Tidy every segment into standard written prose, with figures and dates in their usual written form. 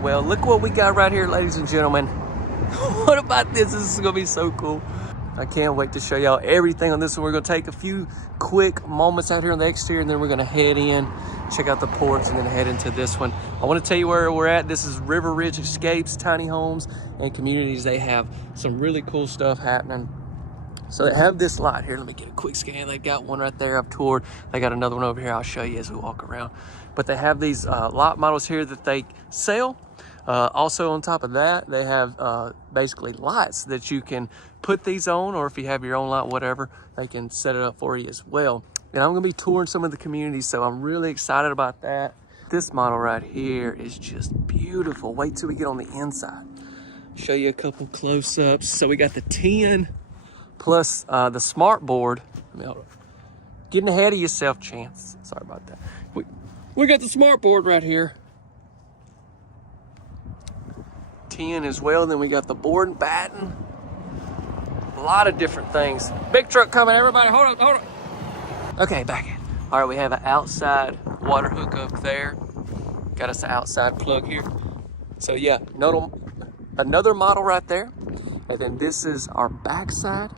Well, look what we got right here, ladies and gentlemen. What about this? This is gonna be so cool. I can't wait to show y'all everything on this one. We're gonna take a few quick moments out here on the exterior, and then we're gonna head in, check out the porch, and then head into this one. I wanna tell you where we're at. This is River Ridge Escapes, Tiny Homes and Communities. They have some really cool stuff happening. So they have this lot here. Let me get a quick scan. They got one right there I've toured. They got another one over here. I'll show you as we walk around. But they have these lot models here that they sell. Also on top of that, they have basically lights that you can put these on, or if you have your own lot, whatever, they can set it up for you as well. And I'm gonna be touring some of the communities, so I'm really excited about that. This model right here is just beautiful. Wait till we get on the inside. Show you a couple close-ups. So we got the 10 plus the smart board. Let me hold on. Getting ahead of yourself, Chance. Sorry about that. We got the smart board right here. 10 as well. Then we got the board and batten. A lot of different things. Big truck coming, everybody. Hold on. Okay, back in. All right, we have an outside water hook up there. Got us an outside plug here. So yeah, another model right there. And then this is our backside.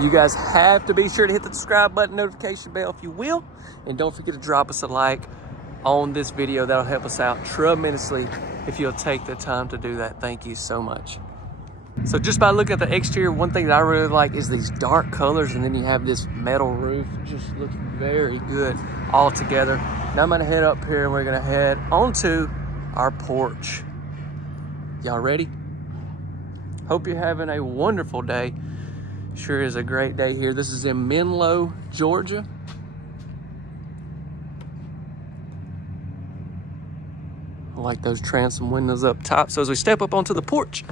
You guys have to be sure to hit the subscribe button, notification bell if you will. And don't forget to drop us a like on this video. That'll help us out tremendously if you'll take the time to do that. Thank you so much. So just by looking at the exterior, one thing that I really like is these dark colors, and then you have this metal roof. It just looks very good all together. Now I'm gonna head up here and we're gonna head onto our porch. Y'all ready? Hope you're having a wonderful day. Sure is a great day here. This is in Menlo, Georgia. I like those transom windows up top. So as we step up onto the porch,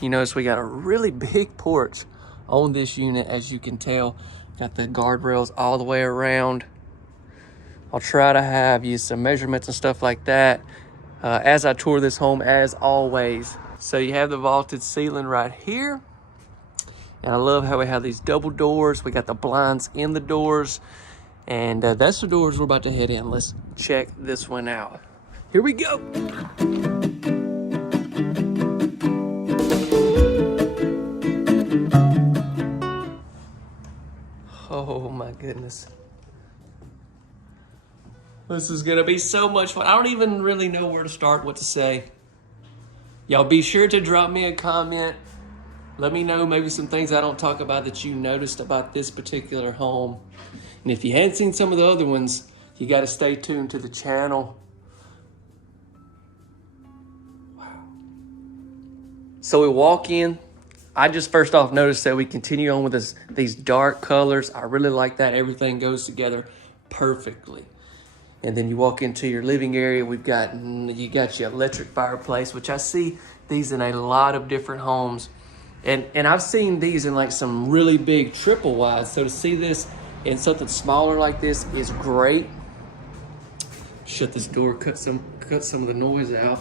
you notice we got a really big porch on this unit, as you can tell. Got the guardrails all the way around. I'll try to have you some measurements and stuff like that as I tour this home, as always. So you have the vaulted ceiling right here. And I love how we have these double doors. We got the blinds in the doors. And that's the doors we're about to head in. Let's check this one out. Here we go. Oh my goodness. This is gonna be so much fun. I don't even really know where to start, what to say. Y'all be sure to drop me a comment. Let me know maybe some things I don't talk about that you noticed about this particular home. And if you hadn't seen some of the other ones, you got to stay tuned to the channel. Wow. So we walk in. I just first off noticed that we continue on with these dark colors. I really like that. Everything goes together perfectly. And then you walk into your living area. You got your electric fireplace, which I see these in a lot of different homes. And I've seen these in like some really big triple wides. So to see this in something smaller like this is great. Shut this door, cut some of the noise out.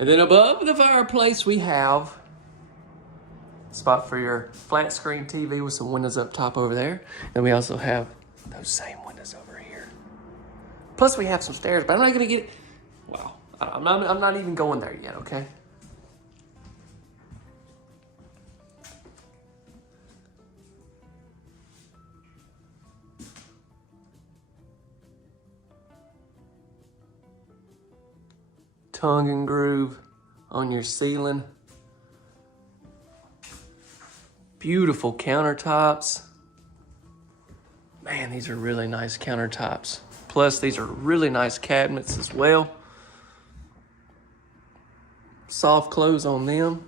And then above the fireplace, we have a spot for your flat screen TV with some windows up top over there. And we also have those same windows over here. Plus we have some stairs, but I'm not gonna get it. Wow, I'm not even going there yet, okay? Tongue and groove on your ceiling. Beautiful countertops. Man, these are really nice countertops. Plus, these are really nice cabinets as well. Soft close on them.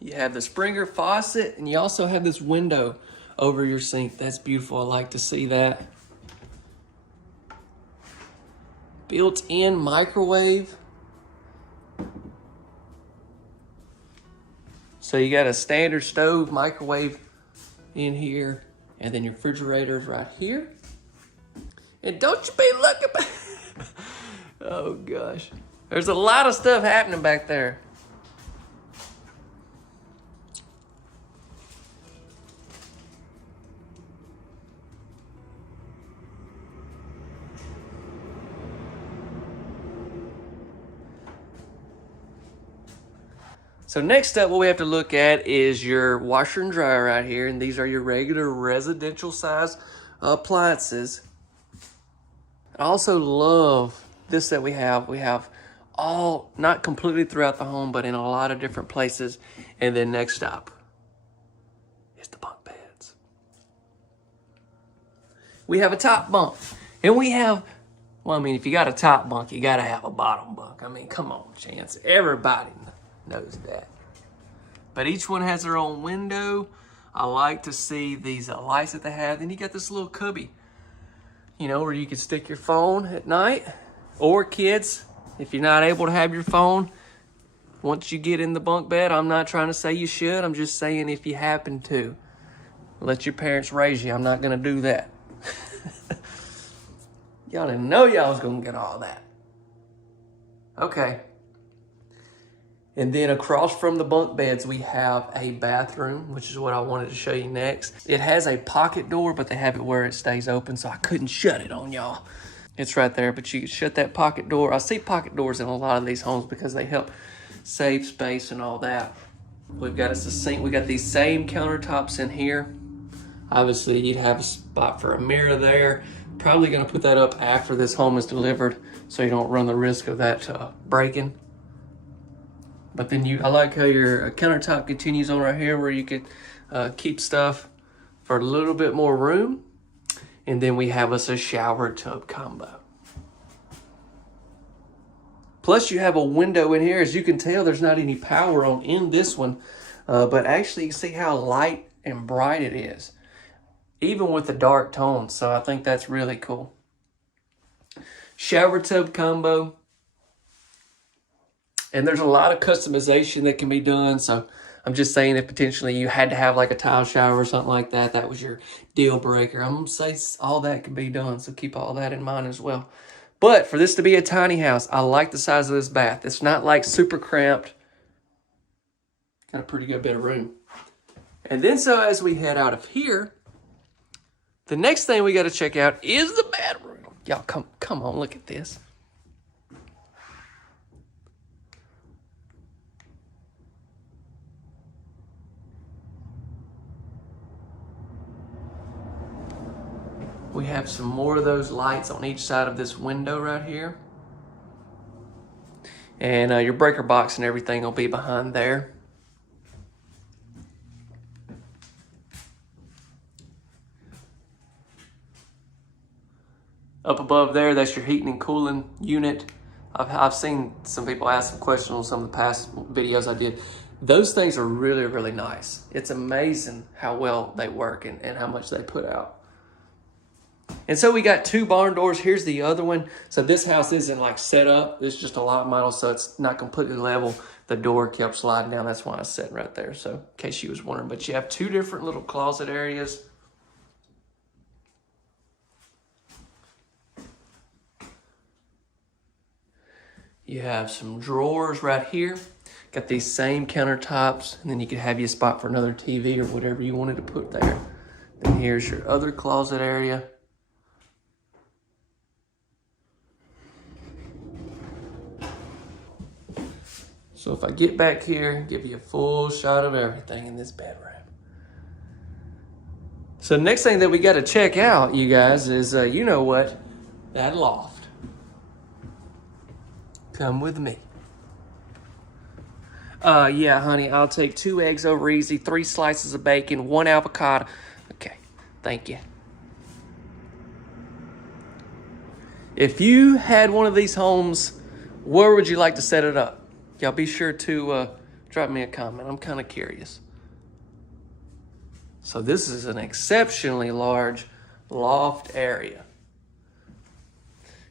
You have the Springer faucet, and you also have this window over your sink. That's beautiful. I like to see that. built-in microwave. So you got a standard stove microwave in here, and then your refrigerator's right here. And don't you be looking oh gosh. There's a lot of stuff happening back there. So next up, what we have to look at is your washer and dryer right here. And these are your regular residential size appliances. I also love this that we have. We have all, not completely throughout the home, but in a lot of different places. And then next up is the bunk beds. We have a top bunk. And we have, well, I mean, if you got a top bunk, you got to have a bottom bunk. I mean, come on, Chance. Everybody knows that. But each one has their own window. I like to see these lights that they have. Then you got this little cubby, you know, where you can stick your phone at night. Or kids, if you're not able to have your phone, once you get in the bunk bed, I'm not trying to say you should. I'm just saying if you happen to, let your parents raise you. I'm not going to do that. Y'all didn't know y'all was going to get all that. Okay. And then across from the bunk beds, we have a bathroom, which is what I wanted to show you next. It has a pocket door, but they have it where it stays open, so I couldn't shut it on y'all. It's right there, but you can shut that pocket door. I see pocket doors in a lot of these homes because they help save space and all that. We've got us a sink. We got these same countertops in here. Obviously, you'd have a spot for a mirror there. Probably gonna put that up after this home is delivered so you don't run the risk of that breaking. But then I like how your countertop continues on right here where you could keep stuff for a little bit more room. And then we have us a shower tub combo. Plus you have a window in here. As you can tell, there's not any power on in this one. But actually you can see how light and bright it is, even with the dark tones. So I think that's really cool. Shower tub combo. And there's a lot of customization that can be done. So I'm just saying if potentially you had to have like a tile shower or something like that, that was your deal breaker. I'm going to say all that can be done. So keep all that in mind as well. But for this to be a tiny house, I like the size of this bath. It's not like super cramped. Got a pretty good bit of room. And then so as we head out of here, the next thing we got to check out is the bedroom. Y'all come on, look at this. We have some more of those lights on each side of this window right here. And your breaker box and everything will be behind there. Up above there, that's your heating and cooling unit. I've seen some people ask some questions on some of the past videos I did. Those things are really, really nice. It's amazing how well they work and how much they put out. And so we got two barn doors. Here's the other one. So this house isn't like set up. It's just a lot model, so it's not completely level. The door kept sliding down. That's why I was sitting right there. So in case you was wondering, but you have two different little closet areas. You have some drawers right here. Got these same countertops, and then you could have your spot for another TV or whatever you wanted to put there. And here's your other closet area. So if I get back here, give you a full shot of everything in this bedroom. So the next thing that we got to check out, you guys, is you know what? That loft. Come with me. Yeah, honey, I'll take 2 eggs over easy, 3 slices of bacon, 1 avocado. Okay, thank you. If you had one of these homes, where would you like to set it up? Y'all be sure to drop me a comment. I'm kind of curious. So this is an exceptionally large loft area.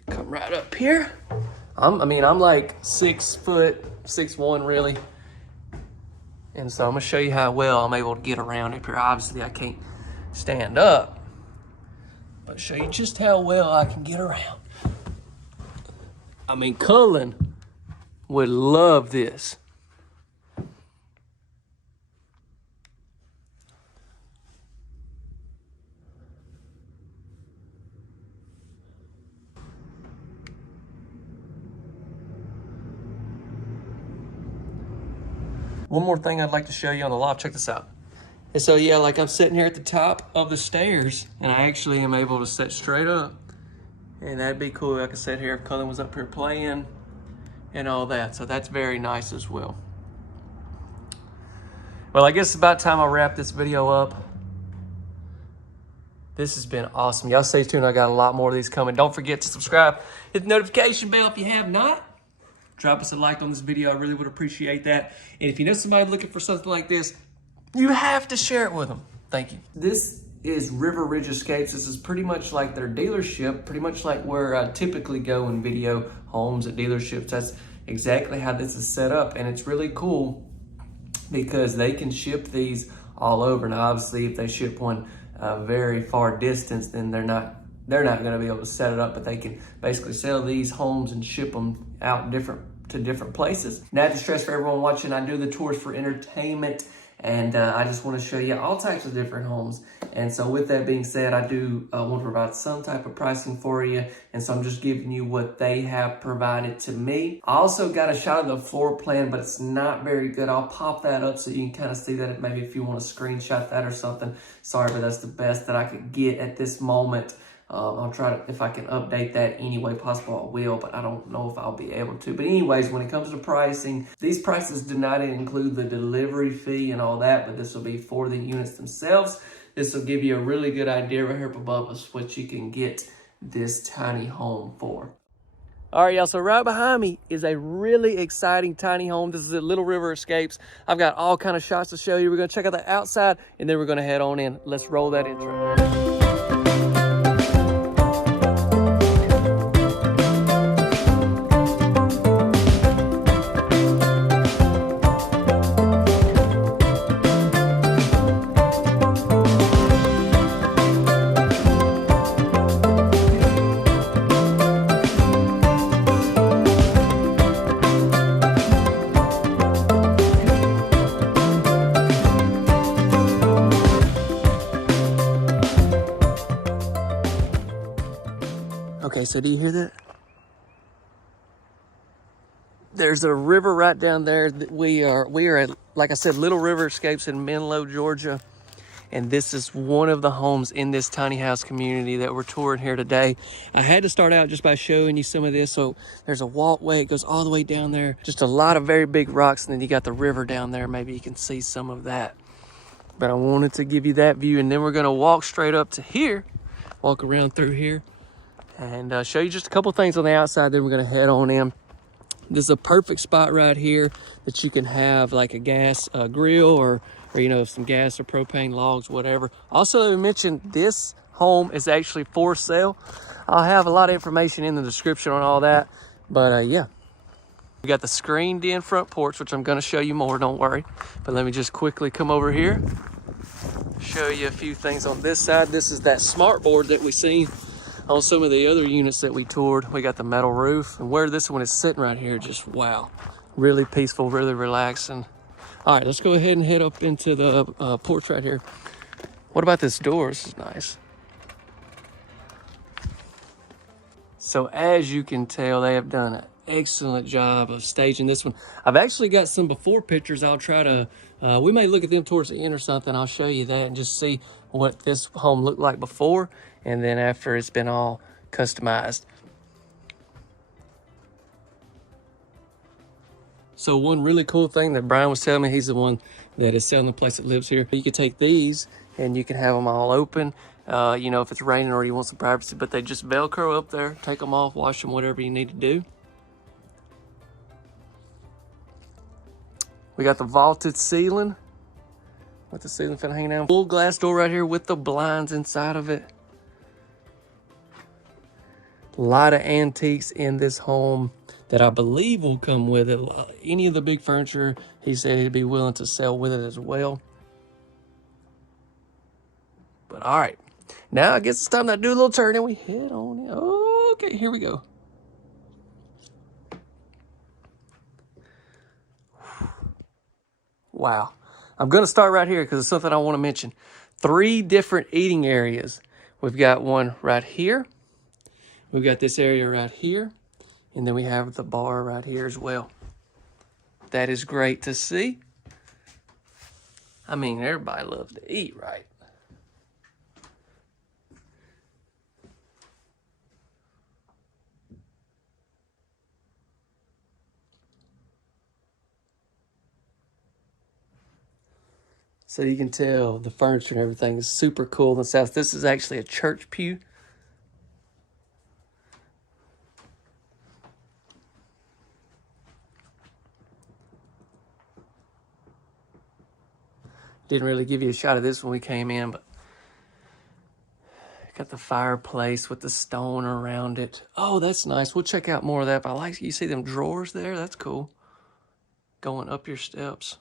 Come right up here. I'm like 6 foot, 6'1" really. And so I'm gonna show you how well I'm able to get around up here. Obviously I can't stand up, but show you just how well I can get around. I mean, Cullen would love this. One more thing I'd like to show you on the loft, check this out. And so yeah, like I'm sitting here at the top of the stairs and I actually am able to sit straight up. And that'd be cool. I could sit here if Cullen was up here playing and all that. So that's very nice as well. Well, I guess it's about time I wrap this video up. This has been awesome. Y'all stay tuned. I got a lot more of these coming. Don't forget to subscribe. Hit the notification bell if you have not. Drop us a like on this video. I really would appreciate that. And if you know somebody looking for something like this, you have to share it with them. Thank you. This is River Ridge Escapes. This is pretty much like their dealership, pretty much like where I typically go and video homes at dealerships. That's exactly how this is set up. And it's really cool because they can ship these all over. Now, obviously, if they ship one very far distance, then they're not going to be able to set it up, but they can basically sell these homes and ship them out to different places. Not to stress for everyone watching, I do the tours for entertainment, and I just want to show you all types of different homes. And so with that being said, I do want to provide some type of pricing for you, and so I'm just giving you what they have provided to me. I also got a shot of the floor plan, but it's not very good. I'll pop that up so you can kind of see that, maybe if you want to screenshot that or something. Sorry, but that's the best that I could get at this moment. I'll try to, if I can update that any way possible, I will, but I don't know if I'll be able to. But anyways, when it comes to pricing, these prices do not include the delivery fee and all that, but this will be for the units themselves. This will give you a really good idea right here above us what you can get this tiny home for. All right, y'all, so right behind me is a really exciting tiny home. This is at Little River Escapes. I've got all kind of shots to show you. We're gonna check out the outside and then we're gonna head on in. Let's roll that intro. Okay, so do you hear that? There's a river right down there. We are at, like I said, Little River Escapes in Menlo, Georgia. And this is one of the homes in this tiny house community that we're touring here today. I had to start out just by showing you some of this. So there's a walkway, it goes all the way down there. Just a lot of very big rocks, and then you got the river down there. Maybe you can see some of that. But I wanted to give you that view, and then we're gonna walk straight up to here, walk around through here, and show you just a couple things on the outside. Then we're gonna head on in. This is a perfect spot right here that you can have like a gas grill or you know, some gas or propane logs, whatever. Also, let me mention this home is actually for sale. I'll have a lot of information in the description on all that, but yeah. We got the screened in front porch, which I'm gonna show you more, don't worry. But let me just quickly come over here, show you a few things on this side. This is that smart board that we seen on some of the other units that we toured. We got the metal roof, and where this one is sitting right here, just wow. Really peaceful, really relaxing. All right, let's go ahead and head up into the porch right here. What about this door? This is nice. So as you can tell, they have done an excellent job of staging this one. I've actually got some before pictures. I'll try to, we may look at them towards the end or something. I'll show you that and just see what this home looked like before and then after it's been all customized. So one really cool thing that Brian was telling me, he's the one that is selling the place that lives here. You can take these and you can have them all open. You know, if it's raining or you want some privacy, but they just Velcro up there, take them off, wash them, whatever you need to do. We got the vaulted ceiling with the ceiling fan hanging down. Full glass door right here with the blinds inside of it. A lot of antiques in this home that I believe will come with it. Any of the big furniture, he said he'd be willing to sell with it as well. But all right, now I guess it's time to do a little turn and we head on in. Okay, here we go. Wow. I'm going to start right here because it's something I want to mention. 3 different eating areas. We've got one right here. We've got this area right here. And then we have the bar right here as well. That is great to see. I mean, everybody loves to eat, right? So you can tell the furniture and everything is super cool in the south. This is actually a church pew. Didn't really give you a shot of this when we came in, but got the fireplace with the stone around it. Oh, that's nice. We'll check out more of that. But I like, you see them drawers there? That's cool. Going up your steps.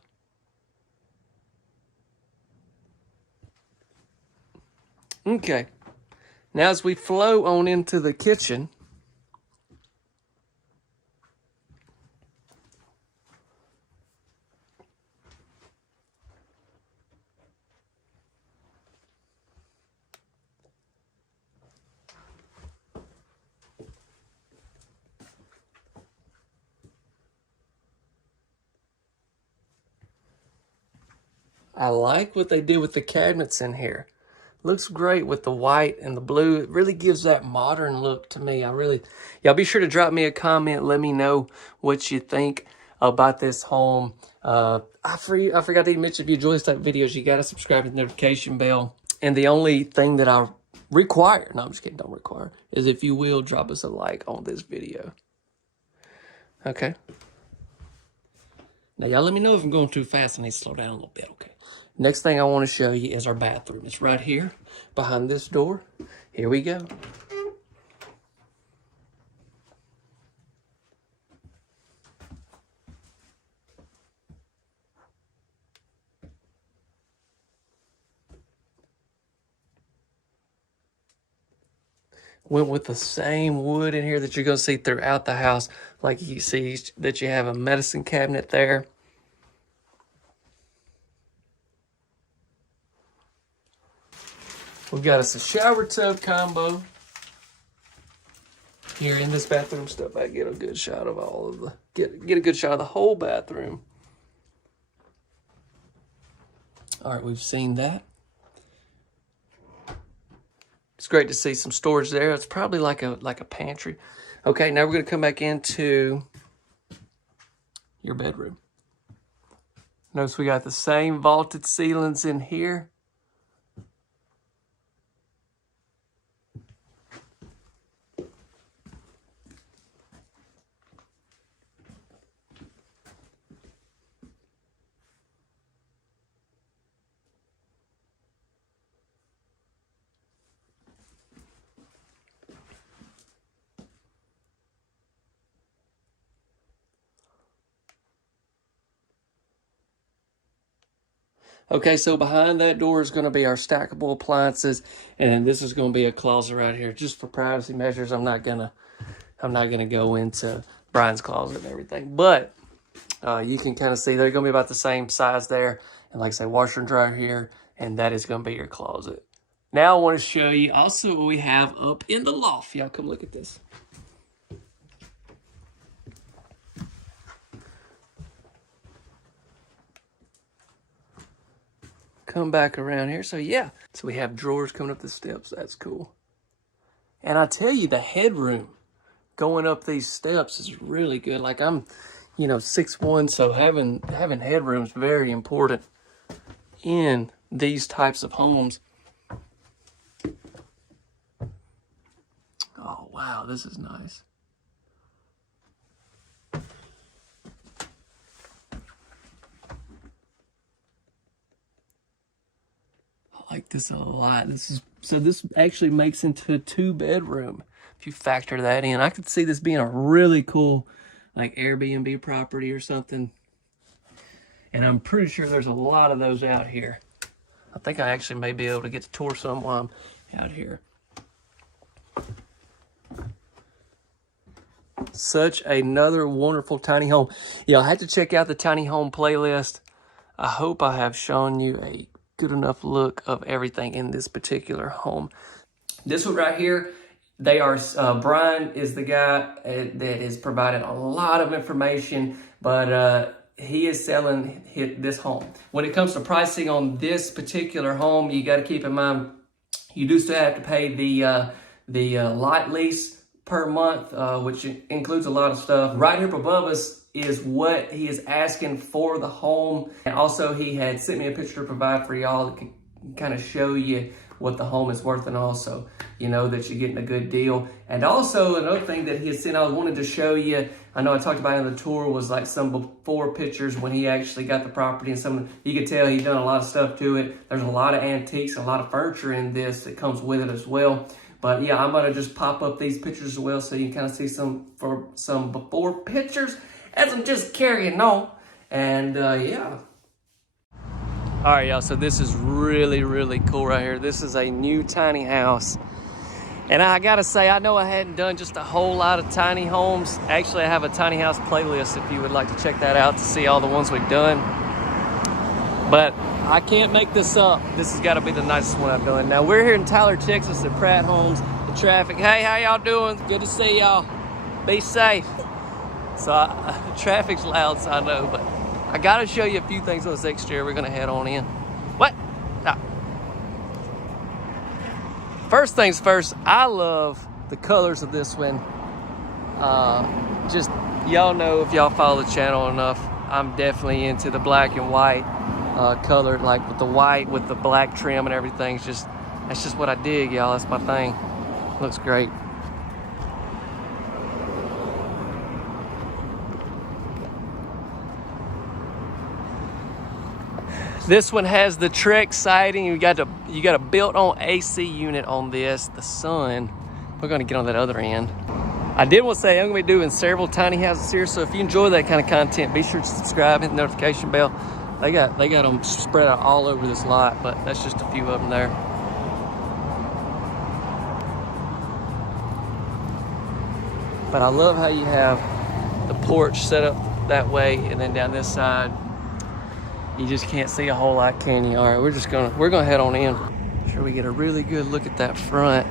Okay. Now as we flow on into the kitchen, I like what they did with the cabinets in here. Looks great with the white and the blue. It really gives that modern look to me. Y'all be sure to drop me a comment. Let me know what you think about this home. I forgot to even mention, if you enjoy this type of videos, you got to subscribe to the notification bell. And the only thing that I require, no, I'm just kidding, don't require, is if you will drop us a like on this video. Okay. Now, y'all let me know if I'm going too fast. I need to slow down a little bit, okay? Next thing I want to show you is our bathroom. It's right here behind this door. Here we go. Went with the same wood in here that you're going to see throughout the house. Like you see that you have a medicine cabinet there. We've got us a shower tub combo. Here in this bathroom, step back, get a good shot of all of the, get a good shot of the whole bathroom. All right, we've seen that. It's great to see some storage there. It's probably like a pantry. Okay, now we're going to come back into your bedroom. Notice we got the same vaulted ceilings in here. Okay, so behind that door is going to be our stackable appliances, and then this is going to be a closet right here. Just for privacy measures, I'm not gonna go into Brian's closet and everything, but you can kind of see they're going to be about the same size there. And like I say, washer and dryer here, and that is going to be your closet. Now I want to show you also what we have up in the loft. Y'all come look at this. Come back around here. So yeah, so we have drawers coming up the steps. That's cool. And I tell you, the headroom going up these steps is really good. Like I'm, 6'1", so having headroom is very important in these types of homes. Oh wow, this is nice. I like this a lot. This actually makes into a 2-bedroom. if you factor that in. I could see this being a really cool, like, Airbnb property or something. And I'm pretty sure there's a lot of those out here. I think I actually may be able to get to tour some while I'm out here. Such another wonderful tiny home. Y'all have to check out the tiny home playlist. I hope I have shown you a good enough look of everything in this particular home. This one right here, they are, Brian is the guy that is providing a lot of information, but he is selling this home. When it comes to pricing on this particular home, you got to keep in mind, you do still have to pay the lot lease per month, which includes a lot of stuff. Right here above us is what he is asking for the home. And also he had sent me a picture to provide for y'all that can kind of show you what the home is worth, and also, you know, that you're getting a good deal. And also another thing that he had sent, I wanted to show you, I know I talked about it on the tour, was like some before pictures when he actually got the property, and some, you could tell he'd done a lot of stuff to it. There's a lot of antiques, a lot of furniture in this that comes with it as well. But yeah, I'm gonna just pop up these pictures as well so you can kind of see some before pictures as I'm just carrying on. And yeah. All right, y'all, so this is really, really cool right here. This is a new tiny house. And I gotta say, I know I hadn't done just a whole lot of tiny homes. Actually, I have a tiny house playlist if you would like to check that out to see all the ones we've done. But I can't make this up. This has gotta be the nicest one I've done. Now, we're here in Tyler, Texas at Pratt Homes. The traffic, hey, how y'all doing? Good to see y'all. Be safe. So the traffic's loud, so I know, but I gotta show you a few things on this exterior. We're gonna head on in. What? Ah. First things first, I love the colors of this one. Just, y'all know, if y'all follow the channel enough, I'm definitely into the black and white color, like with the white with the black trim and everything. That's just what I dig, y'all. That's my thing. Looks great. This one has the Trek siding. You got a built-on AC unit on this. The sun. We're gonna get on that other end. I did want to say I'm gonna be doing several tiny houses here, so if you enjoy that kind of content, be sure to subscribe, hit the notification bell. They got them spread out all over this lot, but that's just a few of them there. But I love how you have the porch set up that way, and then down this side, you just can't see a whole lot, can you? All right, we're gonna head on in. Make sure we get a really good look at that front.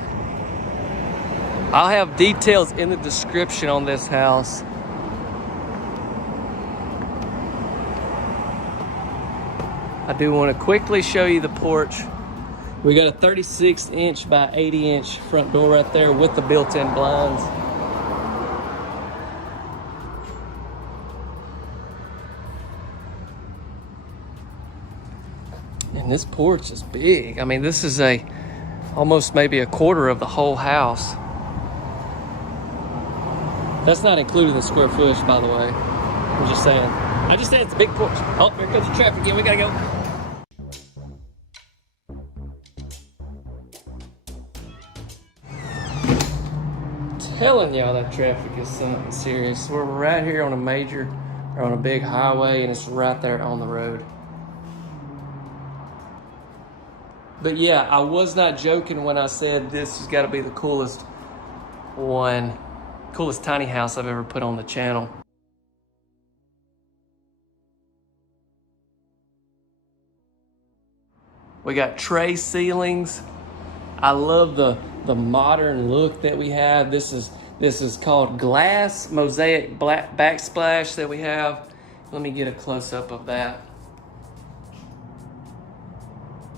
I'll have details in the description on this house. I do want to quickly show you the porch. We got a 36-inch by 80-inch front door right there with the built-in blinds. And this porch is big. I mean, this is almost maybe a quarter of the whole house. That's not including the square footage, by the way. I'm just saying. I just said it's a big porch. Oh, here comes the traffic again. We gotta go. Telling y'all that traffic is something serious. We're right here on on a big highway, and it's right there on the road. But yeah, I was not joking when I said this has got to be the coolest tiny house I've ever put on the channel. We got tray ceilings. I love the modern look that we have. This is called glass mosaic black backsplash that we have. Let me get a close-up of that.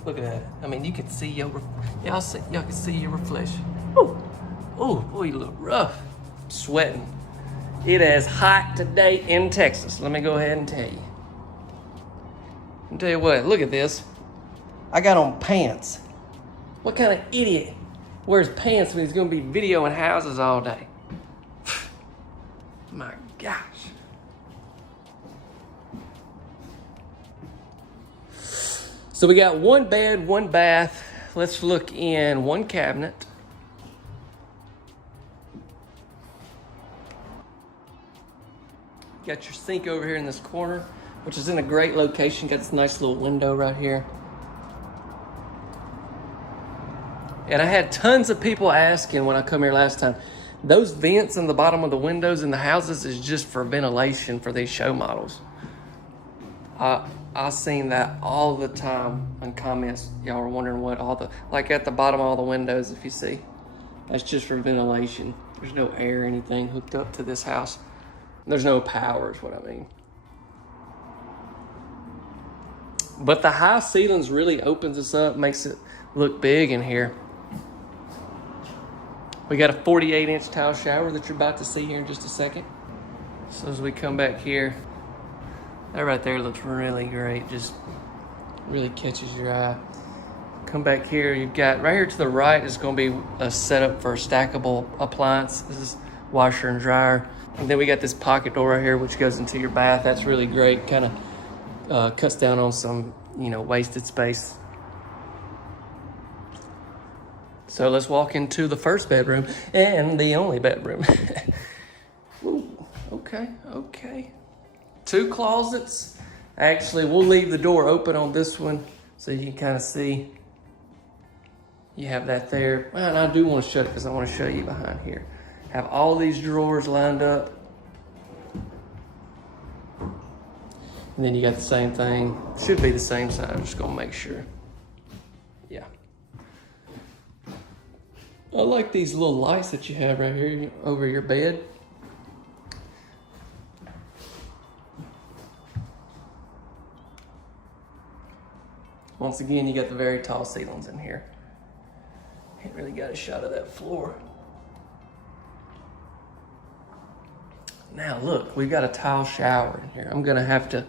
Look at that. I mean, you can see y'all can see your reflection. Ooh, boy, you look rough. I'm sweating. It is hot today in Texas. Let me go ahead and tell you. I'll tell you what, look at this. I got on pants. What kind of idiot wears pants when he's gonna be videoing houses all day? My gosh. So we got one bed, one bath. Let's look in one cabinet. Got your sink over here in this corner, which is in a great location. Got this nice little window right here. And I had tons of people asking when I come here last time, those vents in the bottom of the windows in the houses is just for ventilation for these show models. I seen that all the time in comments. Y'all were wondering what all the, like at the bottom of all the windows, if you see, that's just for ventilation. There's no air or anything hooked up to this house. There's no power is what I mean. But the high ceilings really opens us up, makes it look big in here. We got a 48-inch tile shower that you're about to see here in just a second. So as we come back here, that right there looks really great. Just really catches your eye. Come back here, you've got right here to the right is going to be a setup for a stackable appliance. This is washer and dryer. And then we got this pocket door right here, which goes into your bath. That's really great. Kind of cuts down on some, wasted space. So let's walk into the first bedroom and the only bedroom. Ooh, okay. 2 closets. Actually, we'll leave the door open on this one so you can kind of see. You have that there. Well, and I do want to shut it because I want to show you behind here. Have all these drawers lined up. And then you got the same thing. Should be the same side. I'm just going to make sure. Yeah. I like these little lights that you have right here over your bed. Once again, you got the very tall ceilings in here. Ain't really got a shot of that floor. Now look, we've got a tile shower in here. I'm gonna have to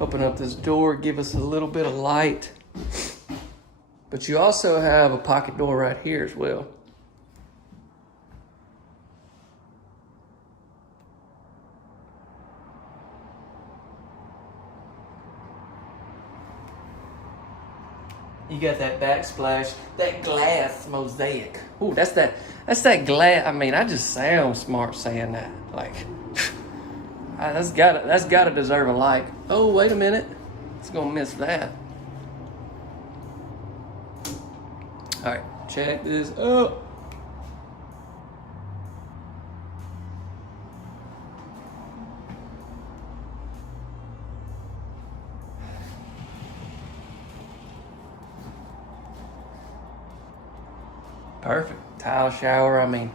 open up this door, give us a little bit of light. But you also have a pocket door right here as well. You got that backsplash, that glass mosaic. Ooh, that's that glass. I mean, I just sound smart saying that. Like, that's gotta deserve a like. Oh, wait a minute, it's gonna miss that. All right, check this out. Perfect. Tile shower. I mean,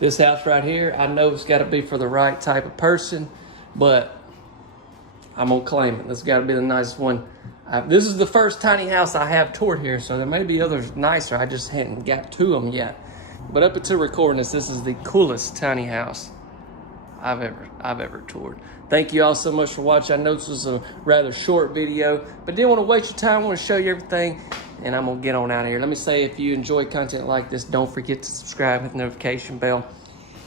this house right here, I know it's got to be for the right type of person, but I'm going to claim it. This has got to be the nicest one. This is the first tiny house I have toured here, so there may be others nicer. I just hadn't got to them yet. But up until recording this is the coolest tiny house I've ever toured. Thank you all so much for watching. I know this was a rather short video, but didn't want to waste your time. I want to show you everything, and I'm gonna get on out of here. Let me say, if you enjoy content like this, don't forget to subscribe, hit the notification bell.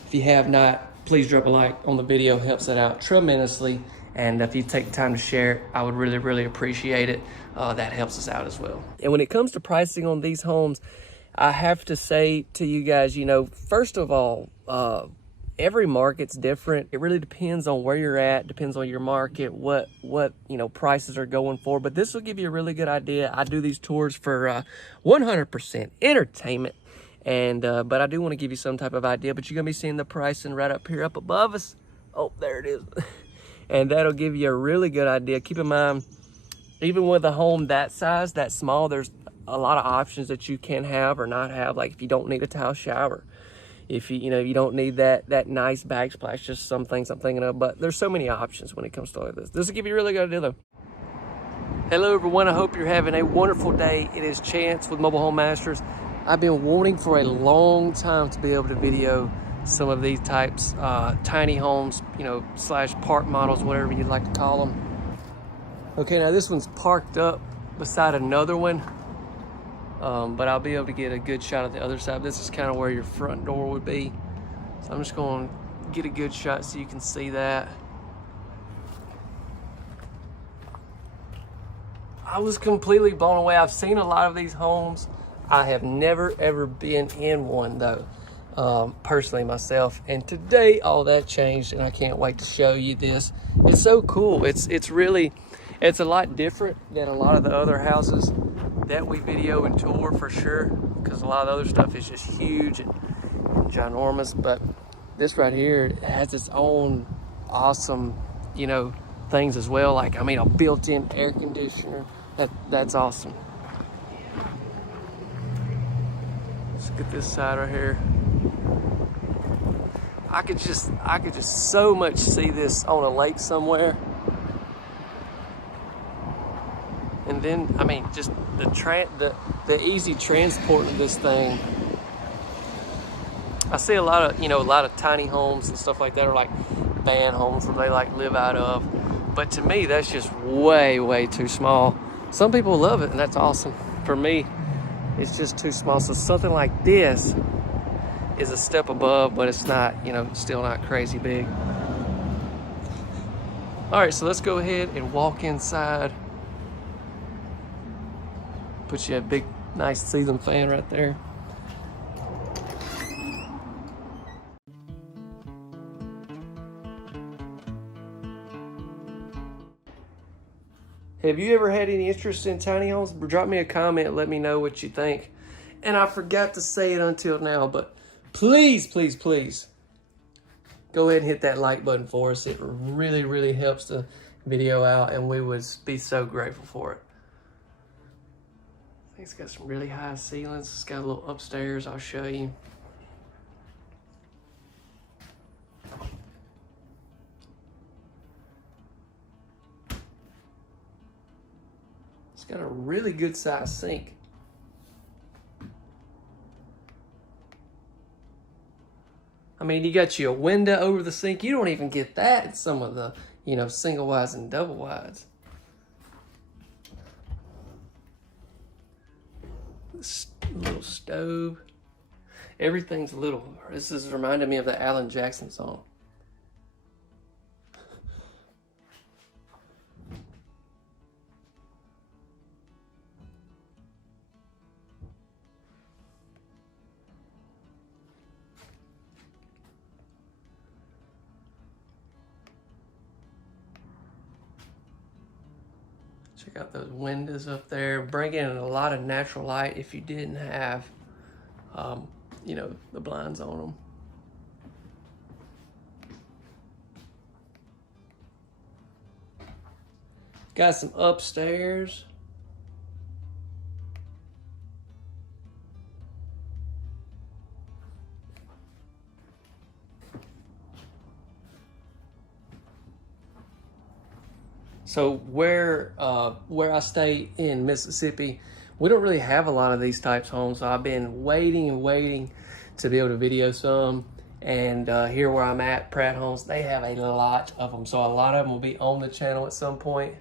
If you have not, please drop a like on the video. It helps it out tremendously. And if you take the time to share it, I would really, really appreciate it. That helps us out as well. And when it comes to pricing on these homes, I have to say to you guys, first of all, every market's different. It really depends on where you're at, depends on your market, what prices are going for. But this will give you a really good idea. I do these tours for 100% entertainment, and but I do want to give you some type of idea. But you're gonna be seeing the pricing right up here, up above us. Oh, there it is. And that'll give you a really good idea. Keep in mind, even with a home that size, that small, there's a lot of options that you can have or not have. Like if you don't need a tile shower, if you don't need that nice backsplash, just some things I'm thinking of. But there's so many options when it comes to all of this. This will give you a really good idea though. Hello everyone, I hope you're having a wonderful day. It is Chance with Mobile Home Masters. I've been wanting for a long time to be able to video some of these types, tiny homes, slash park models, whatever you'd like to call them. Okay, now this one's parked up beside another one. But I'll be able to get a good shot of the other side. This is kind of where your front door would be. So I'm just going to get a good shot so you can see that. I was completely blown away. I've seen a lot of these homes. I have never ever been in one though. personally myself. And today all that changed, and I can't wait to show you this. It's so cool. It's a lot different than a lot of the other houses that we video and tour for sure, because a lot of the other stuff is just huge and ginormous. But this right here has its own awesome, you know, things as well. Like, I mean, a built-in air conditioner. That's awesome. Let's look at this side right here. I could just so much see this on a lake somewhere. And then, I mean, just the easy transport of this thing. I see a lot of tiny homes and stuff like that, or like van homes where they like live out of. But to me, that's just way, way too small. Some people love it, and that's awesome. For me, it's just too small. So something like this is a step above, but it's not, you know, still not crazy big. All right, so let's go ahead and walk inside. Put you a big, nice ceiling fan right there. Have you ever had any interest in tiny homes? Drop me a comment, let me know what you think. And I forgot to say it until now, but please, please, please, go ahead and hit that like button for us. It really, really helps the video out, and we would be so grateful for it. I think it's got some really high ceilings. It's got a little upstairs, I'll show you. It's got a really good sized sink. I mean, you got you a window over the sink. You don't even get that in some of the, you know, single wides and double wides. This little stove. Everything's little. This is reminding me of the Alan Jackson song. Check out those windows up there, bringing in a lot of natural light if you didn't have, you know, the blinds on them. Got some upstairs. So where I stay in Mississippi, we don't really have a lot of these types of homes. So I've been waiting and waiting to be able to video some. And here where I'm at, Pratt Homes, they have a lot of them. So a lot of them will be on the channel at some point.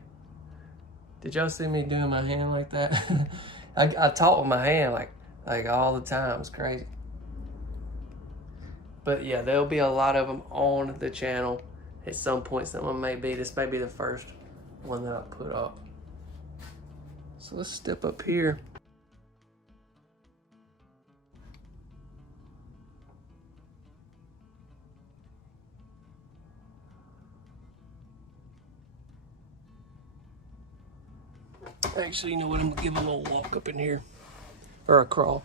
Did y'all see me doing my hand like that? I talk with my hand like all the time. It's crazy. But yeah, there'll be a lot of them on the channel at some point. Someone may be, this may be the first one that I put up. So let's step up here. Actually, you know what? I'm gonna give a little walk up in here, or a crawl.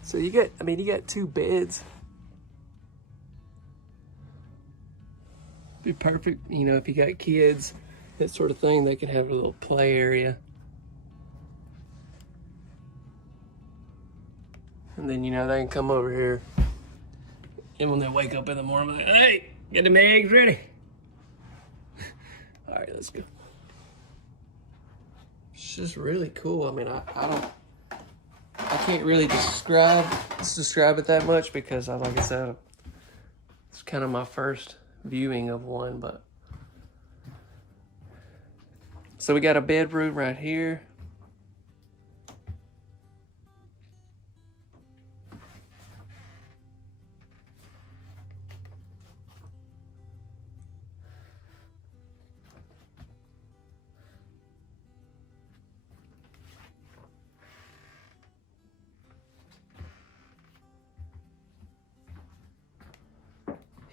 So you got two beds. Be perfect, you know, if you got kids, that sort of thing, they can have a little play area. And then, you know, they can come over here, and when they wake up in the morning, like, hey, get them eggs ready. All right, let's go. It's just really cool. I mean, I can't really describe it that much because, like I said, it's kind of my first viewing of one. But so we got a bedroom right here.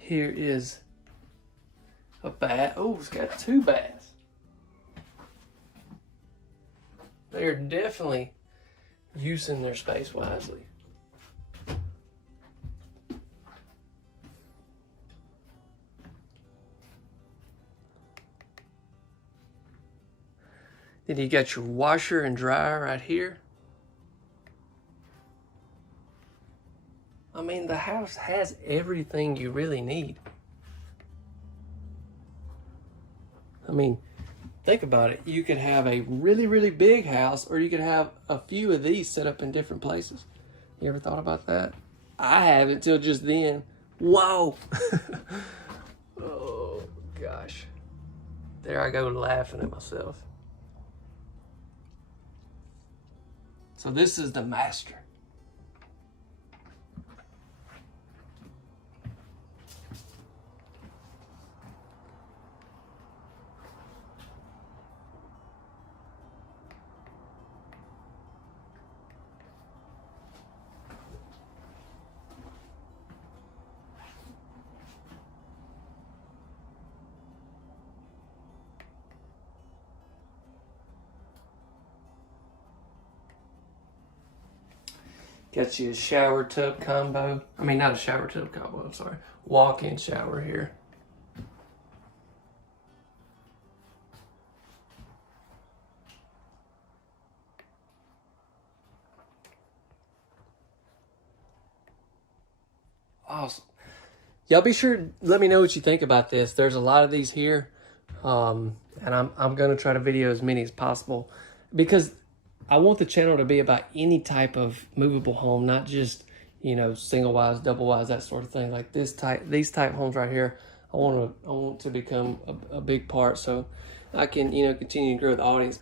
Here is a bath. Oh, it's got 2 baths. They're definitely using their space wisely. Then you got your washer and dryer right here. I mean, the house has everything you really need. I mean, think about it. You could have a really, really big house, or you could have a few of these set up in different places. You ever thought about that? I haven't till just then. Whoa! Oh, gosh. There I go laughing at myself. So this is the master. Got you a shower tub combo. I mean, not a shower tub combo, I'm sorry. Walk-in shower here. Awesome. Y'all be sure to let me know what you think about this. There's a lot of these here. And I'm going to try to video as many as possible because I want the channel to be about any type of movable home, not just, you know, single wise, double wise, that sort of thing. Like these type homes right here, I want to become a big part so I can, you know, continue to grow the audience.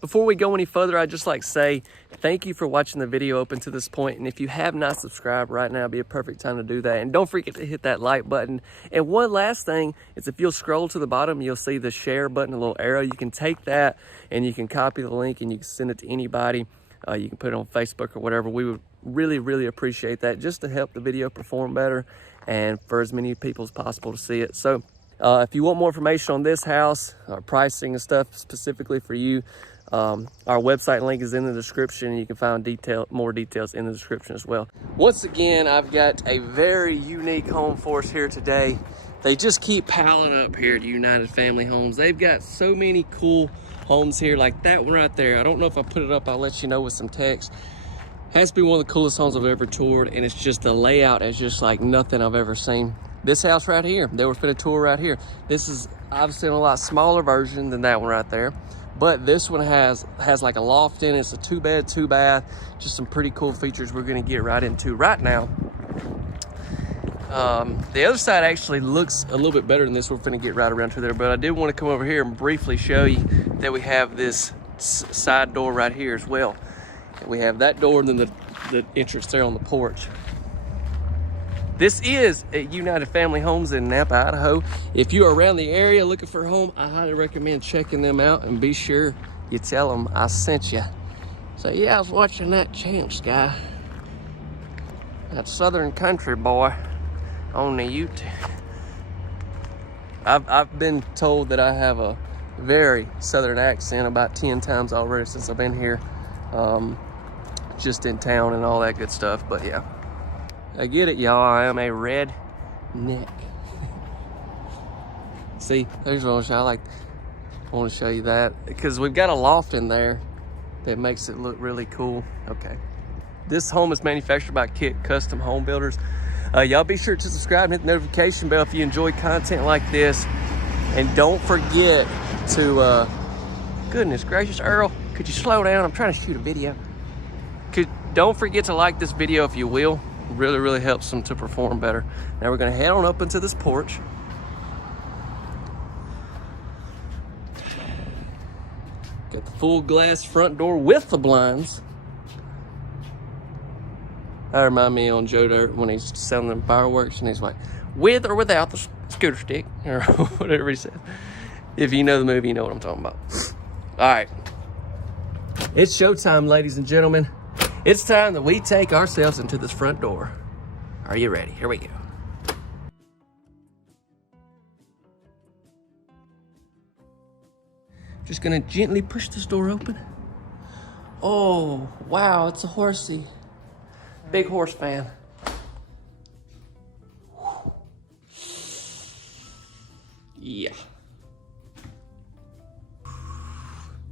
Before we go any further, I'd just like to say thank you for watching the video up until this point. And if you have not subscribed right now, it'd be a perfect time to do that. And don't forget to hit that like button. And one last thing is if you'll scroll to the bottom, you'll see the share button, a little arrow. You can take that and you can copy the link and you can send it to anybody. You can put it on Facebook or whatever. We would really, really appreciate that just to help the video perform better and for as many people as possible to see it. So if you want more information on this house, pricing and stuff specifically for you, our website link is in the description, and you can find more details in the description as well. Once again, I've got a very unique home for us here today. They just keep piling up here at United Family Homes. They've got so many cool homes here, like that one right there. I don't know if I put it up, I'll let you know with some text. Has to be one of the coolest homes I've ever toured, and it's just the layout is just like nothing I've ever seen. This house right here, they were finna tour right here. This is obviously a lot smaller version than that one right there. But this one has like a loft in it. It's a 2-bed, 2-bath. Just some pretty cool features we're gonna get right into right now. The other side actually looks a little bit better than this. We're gonna get right around to there. But I did want to come over here and briefly show you that we have this side door right here as well. We have that door and then the entrance there on the porch. This is at United Family Homes in Nampa, Idaho. If you're around the area looking for a home, I highly recommend checking them out and be sure you tell them I sent you. So yeah, I was watching that Champs guy, that Southern Country boy on the YouTube. I've been told that I have a very Southern accent about 10 times already since I've been here, just in town and all that good stuff, but yeah. I get it, y'all. I am a redneck. See, there's one I want to show you that because we've got a loft in there that makes it look really cool. Okay. This home is manufactured by Kit Custom Home Builders. Y'all be sure to subscribe and hit the notification bell if you enjoy content like this. And don't forget to, goodness gracious, Earl, could you slow down? I'm trying to shoot a video. Don't forget to like this video if you will. Really, really helps them to perform better. Now we're gonna head on up into this porch. Got the full glass front door with the blinds. That reminds me on Joe Dirt when he's selling them fireworks and he's like, with or without the scooter stick, or whatever he said. If you know the movie, you know what I'm talking about. All right, it's showtime, ladies and gentlemen. It's time that we take ourselves into this front door. Are you ready? Here we go. Just gonna gently push this door open. Oh, wow, it's a horsey. Big horse fan. Yeah.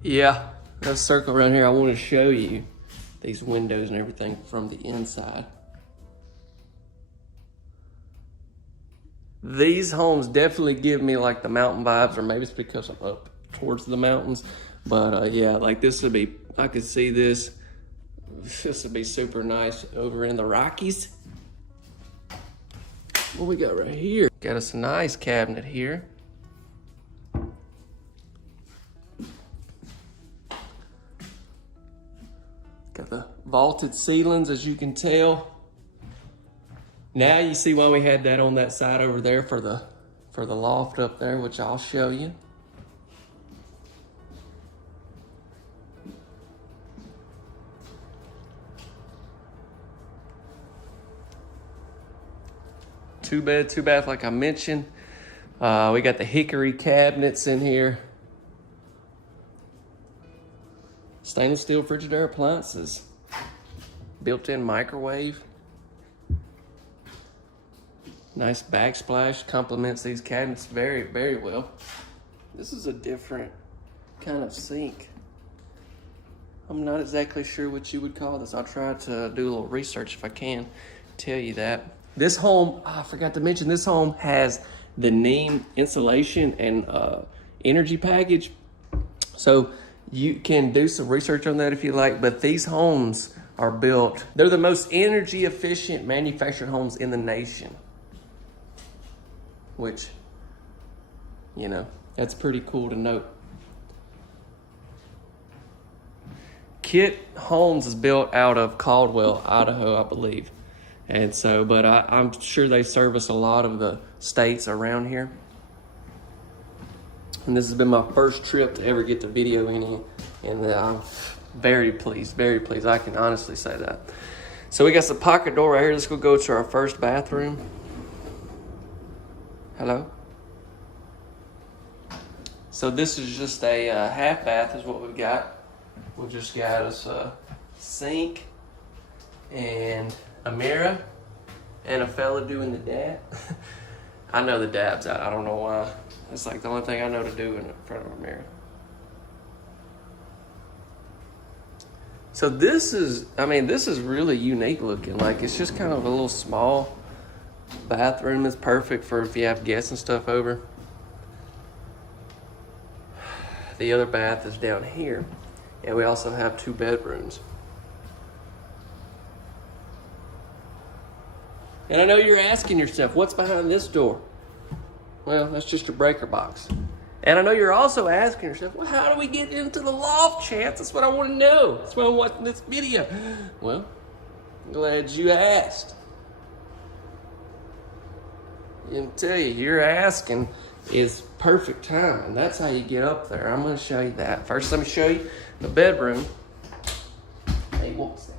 Yeah, that circle around here, I want to show you these windows and everything from the inside. These homes definitely give me like the mountain vibes, or maybe it's because I'm up towards the mountains. But yeah, like this would be, I could see this. This would be super nice over in the Rockies. What we got right here? Got us a nice cabinet here. Got the vaulted ceilings, as you can tell. Now you see why we had that on that side over there for the loft up there, which I'll show you. Two bed, two bath, like I mentioned. We got the hickory cabinets in here. Stainless steel Frigidaire appliances. Built-in microwave. Nice backsplash, complements these cabinets very, very well. This is a different kind of sink. I'm not exactly sure what you would call this. I'll try to do a little research if I can tell you that. This home, I forgot to mention, this home has the Neem insulation and energy package. So you can do some research on that if you like, but these homes are built, they're the most energy efficient manufactured homes in the nation. Which, you know, that's pretty cool to note. Kit Homes is built out of Caldwell, Idaho, I believe. And so, but I'm sure they service a lot of the states around here. And this has been my first trip to ever get to video any, and I'm very pleased, very pleased. I can honestly say that. So we got some pocket door right here. Let's go to our first bathroom. Hello? So this is just a half bath is what we've got. We just got us a sink and a mirror and a fella doing the dab. I know the dab's out. I don't know why. It's like the only thing I know to do in front of a mirror. So this is, I mean, this is really unique looking. Like it's just kind of a little small bathroom. Is perfect for if you have guests and stuff over. The other bath is down here. And we also have 2 bedrooms. And I know you're asking yourself, what's behind this door? Well, that's just a breaker box. And I know you're also asking yourself, well, how do we get into the loft, Chance? That's what I want to know. That's why I'm watching this video. Well, I'm glad you asked. I tell you, your asking is perfect time, and that's how you get up there. I'm going to show you that. First, let me show you the bedroom. Hey, what's that?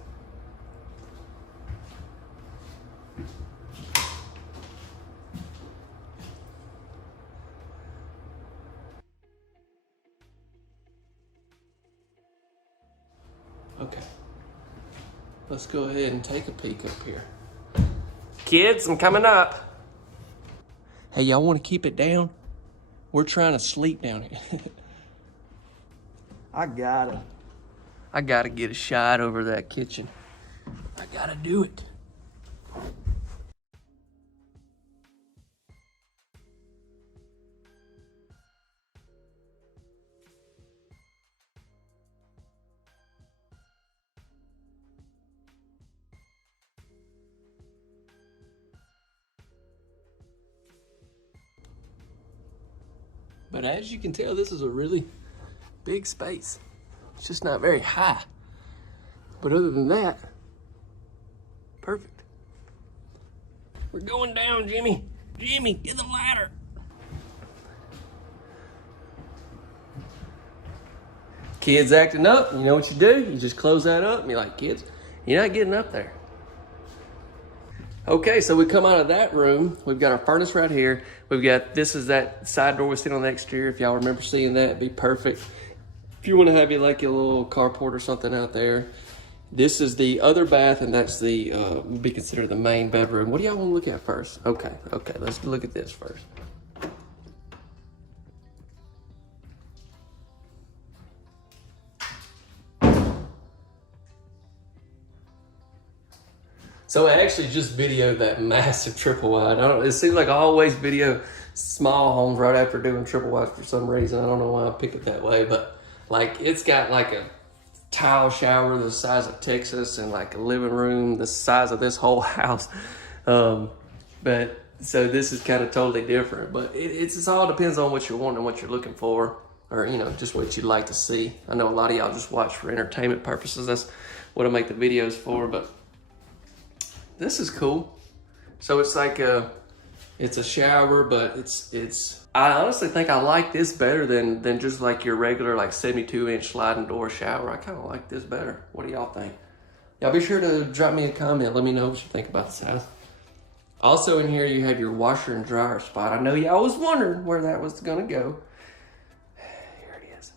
Okay. Let's go ahead and take a peek up here. Kids, I'm coming up. Hey, y'all want to keep it down? We're trying to sleep down here. I gotta get a shot over that kitchen. I gotta do it. But as you can tell, this is a really big space. It's just not very high. But other than that, perfect. We're going down, Jimmy. Jimmy, get the ladder. Kids acting up, you know what you do? You just close that up and you're like, kids, you're not getting up there. Okay, so we come out of that room. We've got our furnace right here. We've got, this is that side door we see on the exterior. If y'all remember seeing that, it'd be perfect. If you want to have your like your little carport or something out there. This is the other bath, and that's the, would be considered the main bedroom. What do y'all want to look at first? Okay, let's look at this first. So I actually just videoed that massive triple wide. It seems like I always video small homes right after doing triple wide for some reason. I don't know why I pick it that way, but like it's got like a tile shower the size of Texas and like a living room the size of this whole house. But so this is kind of totally different, but it's all depends on what you're wanting and what you're looking for, or you know, just what you'd like to see. I know a lot of y'all just watch for entertainment purposes. That's what I make the videos for, but this is cool. So it's like it's a shower, but I honestly think I like this better than just like your regular like 72-inch sliding door shower. I kind of like this better. What do y'all think? Y'all be sure to drop me a comment. Let me know what you think about this house. Also in here you have your washer and dryer spot. I know y'all was wondering where that was gonna go. Here it is.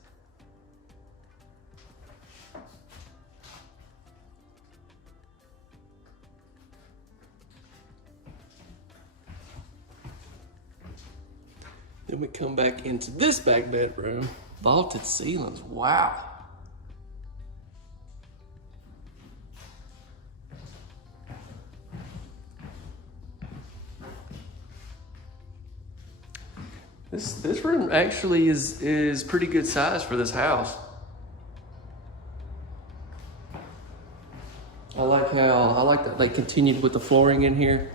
Then we come back into this back bedroom. Vaulted ceilings, wow. This room actually is pretty good size for this house. I like that they continued with the flooring in here.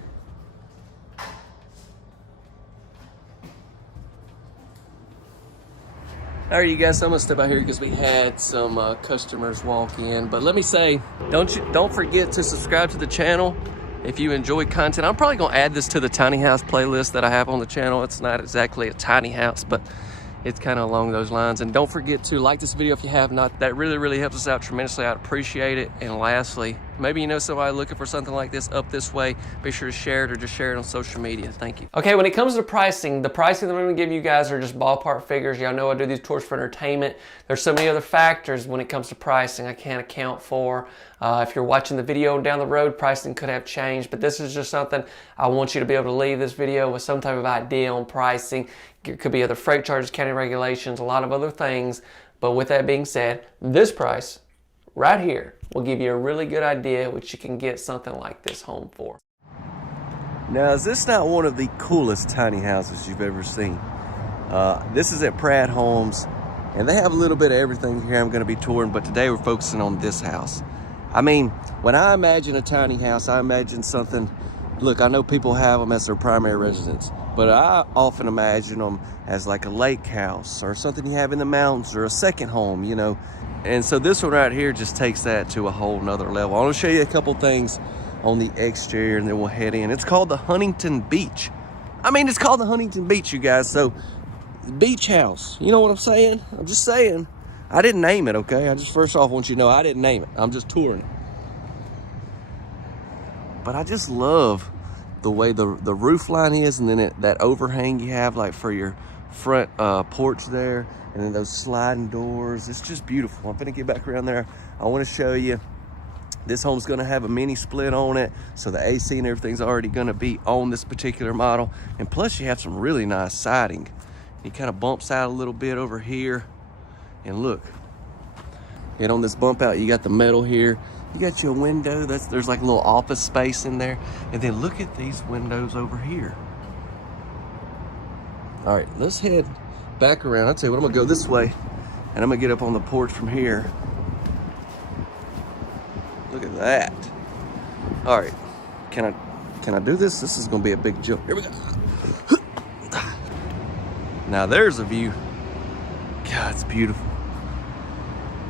All right, you guys, I'm gonna step out here because we had some customers walk in. But let me say, don't forget to subscribe to the channel if you enjoy content. I'm probably gonna add this to the tiny house playlist that I have on the channel. It's not exactly a tiny house, but it's kind of along those lines. And don't forget to like this video if you have not. That really helps us out tremendously. I'd appreciate it. And lastly, maybe you know somebody looking for something like this up this way, be sure to share it or just share it on social media. Thank you. Okay, when it comes to pricing, the pricing that I'm gonna give you guys are just ballpark figures. Y'all know I do these tours for entertainment. There's so many other factors when it comes to pricing I can't account for. If you're watching the video down the road, pricing could have changed, but this is just something I want you to be able to leave this video with some type of idea on pricing. It could be other freight charges, county regulations, a lot of other things. But with that being said, this price right here will give you a really good idea what you can get something like this home for. Now, is this not one of the coolest tiny houses you've ever seen? This is at Prefab Homes, and they have a little bit of everything here I'm going to be touring, but today we're focusing on this house. I mean, when I imagine a tiny house, I imagine something, look, I know people have them as their primary residence, but I often imagine them as like a lake house or something you have in the mountains or a second home, you know. And so this one right here just takes that to a whole nother level. I want to show you a couple things on the exterior and then we'll head in. It's called the Huntington Beach. I mean, it's called the Huntington Beach, you guys. So, beach house, you know what I'm saying? I'm just saying. I didn't name it, okay? I just first off want you to know I didn't name it. I'm just touring it. But I just love the way the roof line is, and then that overhang you have like for your front porch there, and then those sliding doors. It's just beautiful. I'm gonna get back around there. I want to show you. This home's gonna have a mini split on it, so the AC and everything's already gonna be on this particular model. And plus you have some really nice siding. It kind of bumps out a little bit over here. And look, and on this bump out, you got the metal here. You got your window, there's like a little office space in there. And then look at these windows over here. All right, let's head back around. I'll tell you what, I'm gonna go this way and I'm gonna get up on the porch from here. Look at that. All right, can I do this? This is gonna be a big jump. Here we go. Now there's a view. God, it's beautiful.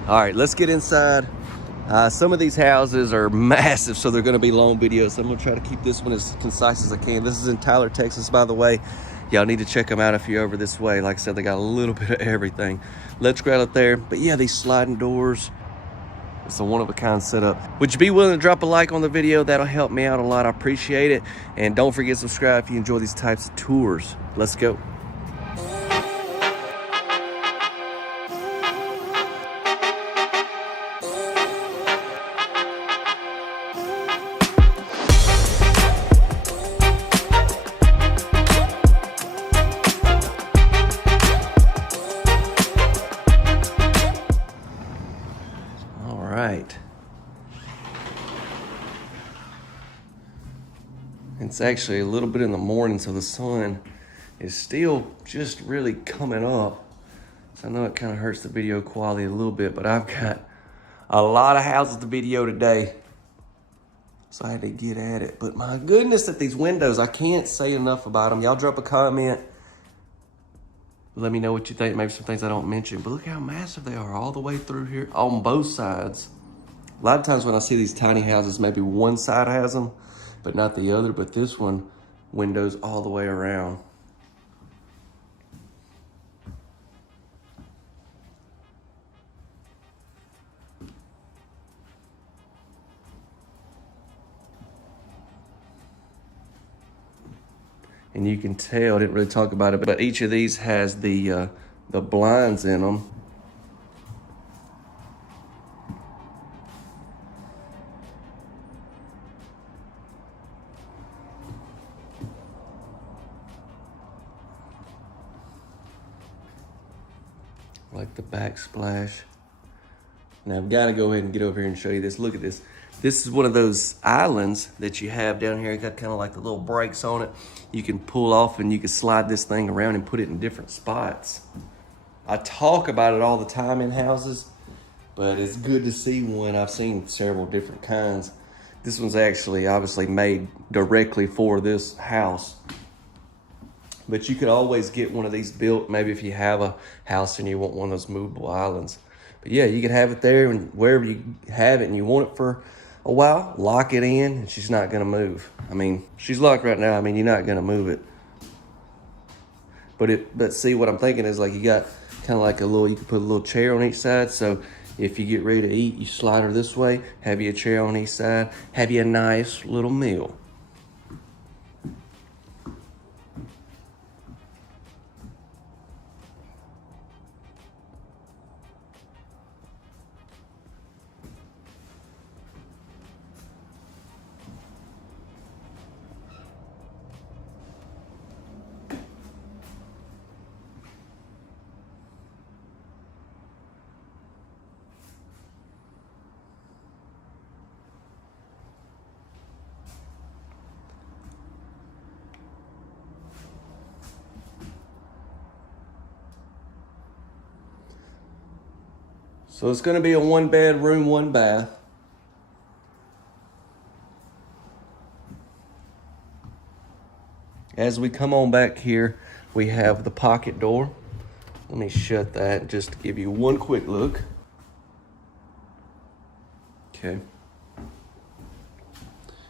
All right, let's get inside. Some of these houses are massive, so they're gonna be long videos. So I'm gonna try to keep this one as concise as I can. This is in Tyler, Texas, by the way. Y'all need to check them out if you're over this way. Like I said, they got a little bit of everything. Let's go out there. But yeah, these sliding doors, It's a one-of-a-kind setup. Would you be willing to drop a like on the video? That'll help me out a lot. I appreciate it. And don't forget to subscribe if you enjoy these types of tours. Let's go. Right. It's actually a little bit in the morning, so the sun is still just really coming up. So I know it kind of hurts the video quality a little bit, but I've got a lot of houses to video today, so I had to get at it. But my goodness, at these windows, I can't say enough about them. Y'all drop a comment. Let me know what you think. Maybe some things I don't mention. But look how massive they are all the way through here on both sides. A lot of times when I see these tiny houses, maybe one side has them, but not the other. But this one, windows all the way around. And you can tell, I didn't really talk about it, but each of these has the blinds in them. Like the backsplash. Now I've got to go ahead and get over here and show you this. Look at this. This is one of those islands that you have down here. It got kind of like the little brakes on it. You can pull off and you can slide this thing around and put it in different spots. I talk about it all the time in houses, but it's good to see one. I've seen several different kinds. This one's actually obviously made directly for this house. But you could always get one of these built, maybe if you have a house and you want one of those movable islands. But yeah, you could have it there, and wherever you have it and you want it for a while, lock it in, and she's not gonna move. I mean, she's locked right now. I mean, you're not gonna move it. But see, what I'm thinking is like you got kind of like you could put a little chair on each side. So if you get ready to eat, you slide her this way, have you a chair on each side, have you a nice little meal. So it's gonna be a 1-bedroom, 1-bath. As we come on back here, we have the pocket door. Let me shut that just to give you one quick look. Okay.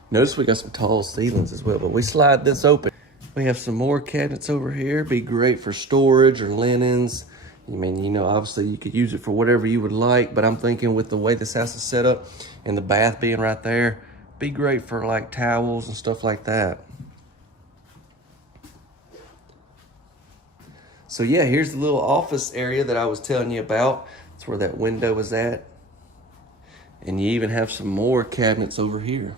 Notice we got some tall ceilings as well, but we slide this open. We have some more cabinets over here. Be great for storage or linens. I mean, you know, obviously you could use it for whatever you would like, but I'm thinking with the way this house is set up and the bath being right there, be great for like towels and stuff like that. So yeah, here's the little office area that I was telling you about. That's where that window is at. And you even have some more cabinets over here.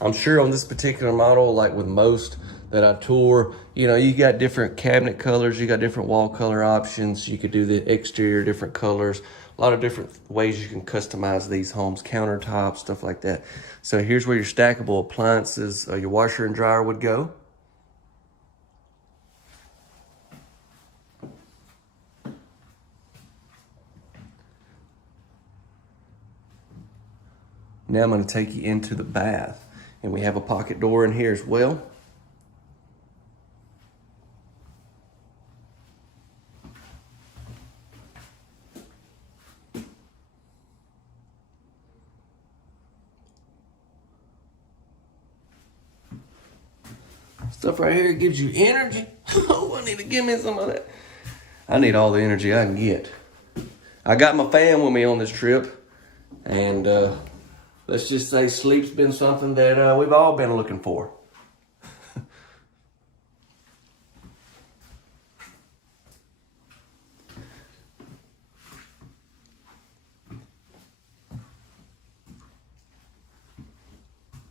I'm sure on this particular model, like with most that I tour, you know, you got different cabinet colors, you got different wall color options. You could do the exterior different colors, a lot of different ways you can customize these homes, countertops, stuff like that. So here's where your stackable appliances, your washer and dryer would go. Now I'm going to take you into the bath, and we have a pocket door in here as well. Stuff right here gives you energy. Oh, I need to give me some of that. I need all the energy I can get. I got my fam with me on this trip, and let's just say sleep's been something that we've all been looking for.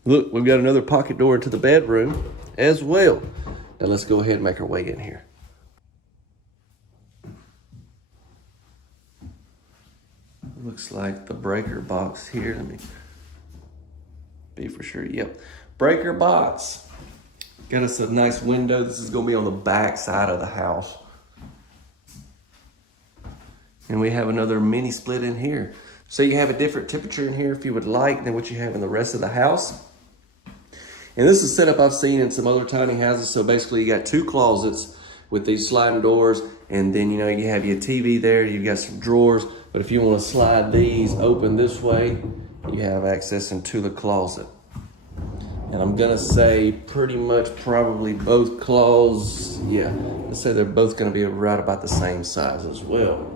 Look, we've got another pocket door into the bedroom as well. Now let's go ahead and make our way in here. Looks like the breaker box here. Let me be for sure. Yep, breaker box. Got us a nice window. This is gonna be on the back side of the house. And we have another mini split in here. So you have a different temperature in here if you would like than what you have in the rest of the house. And this is a setup I've seen in some other tiny houses. So basically you got two closets with these sliding doors, and then you have your TV there, you've got some drawers, but if you want to slide these open this way, you have access into the closet. And I'm gonna say pretty much probably both closets, yeah, let's say they're both gonna be right about the same size as well.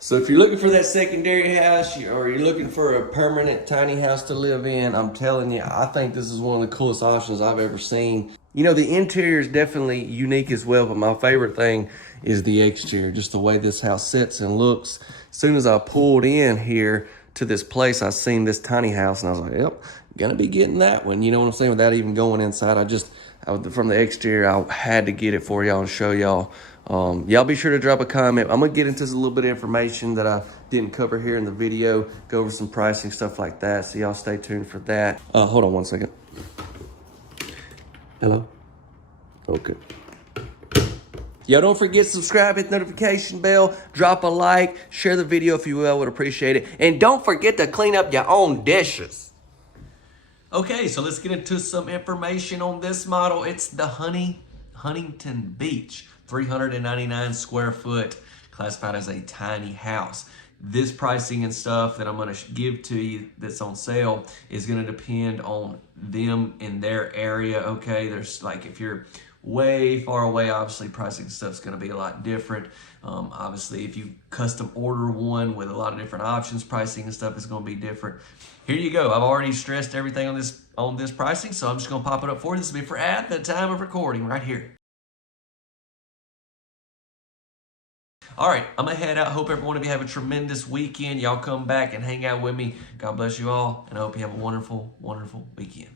So if you're looking for that secondary house, or you're looking for a permanent tiny house to live in, I'm telling you, I think this is one of the coolest options I've ever seen. You know, the interior is definitely unique as well, but my favorite thing is the exterior, just the way this house sits and looks. As soon as I pulled in here to this place, I seen this tiny house, and I was like, yep, gonna be getting that one. You know what I'm saying? Without even going inside, from the exterior, I had to get it for y'all and show y'all. Y'all be sure to drop a comment. I'm gonna get into a little bit of information that I didn't cover here in the video, go over some pricing, stuff like that. So y'all stay tuned for that. Hold on one second. Hello? Okay. Y'all don't forget to subscribe, hit the notification bell, drop a like, share the video if you will, I would appreciate it. And don't forget to clean up your own dishes. Okay, so let's get into some information on this model. It's the Huntington Beach. 399 square foot, classified as a tiny house. This pricing and stuff that I'm going to give to you that's on sale is going to depend on them in their area. Okay, there's like, if you're way far away, obviously pricing stuff is going to be a lot different. Obviously, if you custom order one with a lot of different options, pricing and stuff is going to be different. Here you go. I've already stressed everything on this pricing, so I'm just going to pop it up for you. This will be for at the time of recording right here. All right, I'm gonna head out. Hope every one of you have a tremendous weekend. Y'all come back and hang out with me. God bless you all, and I hope you have a wonderful, wonderful weekend.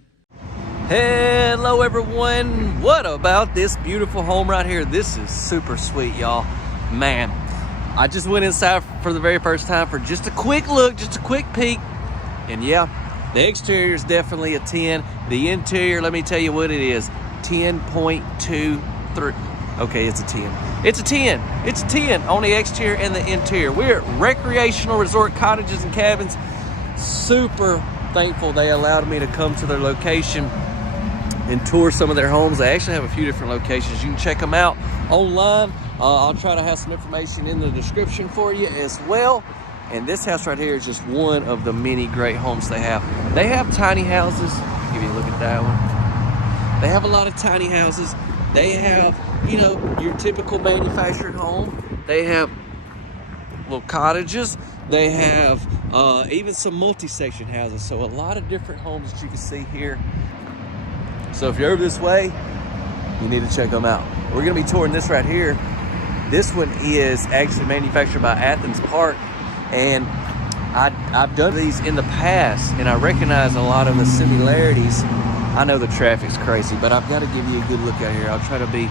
Hello, everyone. What about this beautiful home right here? This is super sweet, y'all. Man, I just went inside for the very first time for just a quick look, just a quick peek. And yeah, the exterior is definitely a 10. The interior, let me tell you what it is, 10.23. Okay, it's a 10. It's a 10. It's a 10 on the exterior and the interior. We're at Recreational Resort Cottages and Cabins. Super thankful they allowed me to come to their location and tour some of their homes. They actually have a few different locations. You can check them out online. I'll try to have some information in the description for you as well. And this house right here is just one of the many great homes they have. They have tiny houses. I'll give you a look at that one. They have a lot of tiny houses. They have, you know, your typical manufactured home. They have little cottages. They have even some multi-section houses. So a lot of different homes that you can see here. So if you're over this way, you need to check them out. We're gonna be touring this right here. This one is actually manufactured by Athens Park. And I've done these in the past, and I recognize a lot of the similarities. I know the traffic's crazy, but I've got to give you a good look out here. I'll try to be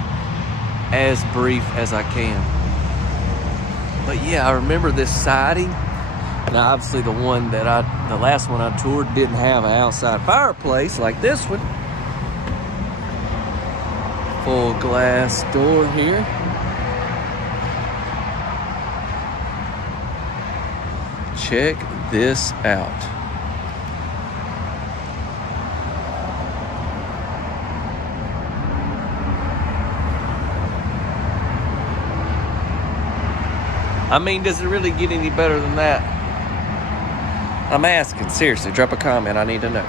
as brief as I can. But yeah, I remember this siding. Now, obviously the last one I toured didn't have an outside fireplace like this one. Full glass door here. Check this out. I mean, does it really get any better than that? I'm asking, seriously, drop a comment, I need to know.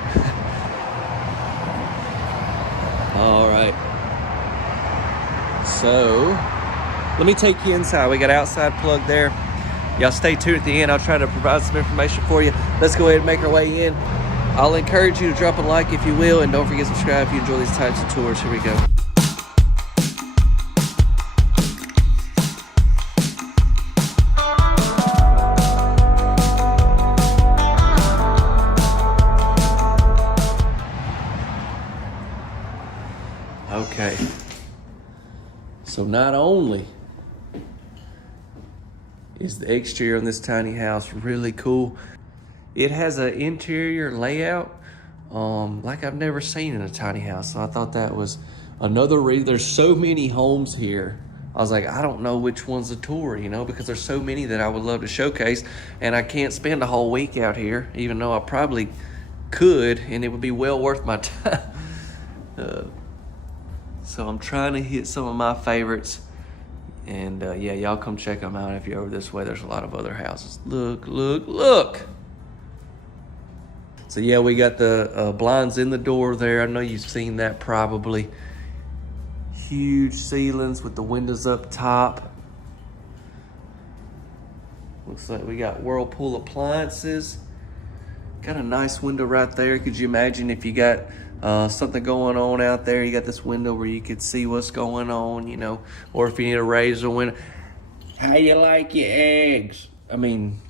All right. So let me take you inside. We got outside plug there. Y'all stay tuned at the end. I'll try to provide some information for you. Let's go ahead and make our way in. I'll encourage you to drop a like if you will, and don't forget to subscribe if you enjoy these types of tours. Here we go. Okay. So not only is the exterior on this tiny house really cool, it has an interior layout like I've never seen in a tiny house. So I thought that was another reason. There's so many homes here. I was like, I don't know which one's a tour, you know, because there's so many that I would love to showcase, and I can't spend a whole week out here, even though I probably could, and it would be well worth my time. So I'm trying to hit some of my favorites, and yeah, y'all come check them out if you're over this way. There's a lot of other houses. Look, look, look. So yeah, we got the blinds in the door there. I know you've seen that probably. Huge ceilings with the windows up top. Looks like we got Whirlpool appliances. Got a nice window right there. Could you imagine if you got something going on out there, you got this window where you could see what's going on, you know, or if you need to raise the window. How you like your eggs? I mean,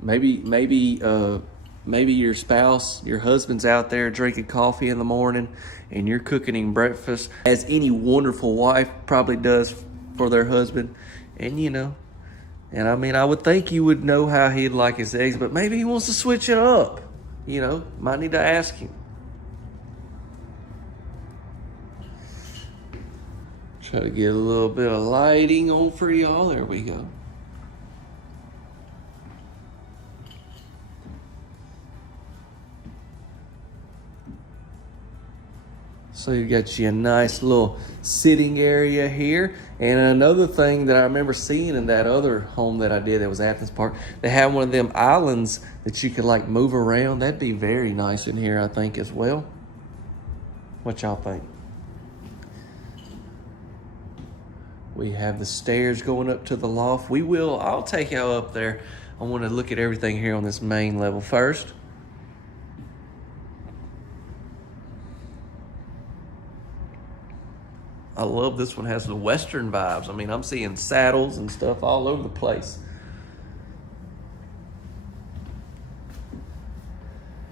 maybe your spouse, your husband's out there drinking coffee in the morning and you're cooking him breakfast, as any wonderful wife probably does for their husband. And you know, and I mean, I would think you would know how he'd like his eggs, but maybe he wants to switch it up. You know, might need to ask him. Try to get a little bit of lighting on for y'all. There we go. So you got you a nice little sitting area here. And another thing that I remember seeing in that other home that I did that was Athens Park, they had one of them islands that you could like move around. That'd be very nice in here, I think, as well. What y'all think? We have the stairs going up to the loft. I'll take y'all up there. I want to look at everything here on this main level first. I love this one, has the Western vibes. I mean, I'm seeing saddles and stuff all over the place.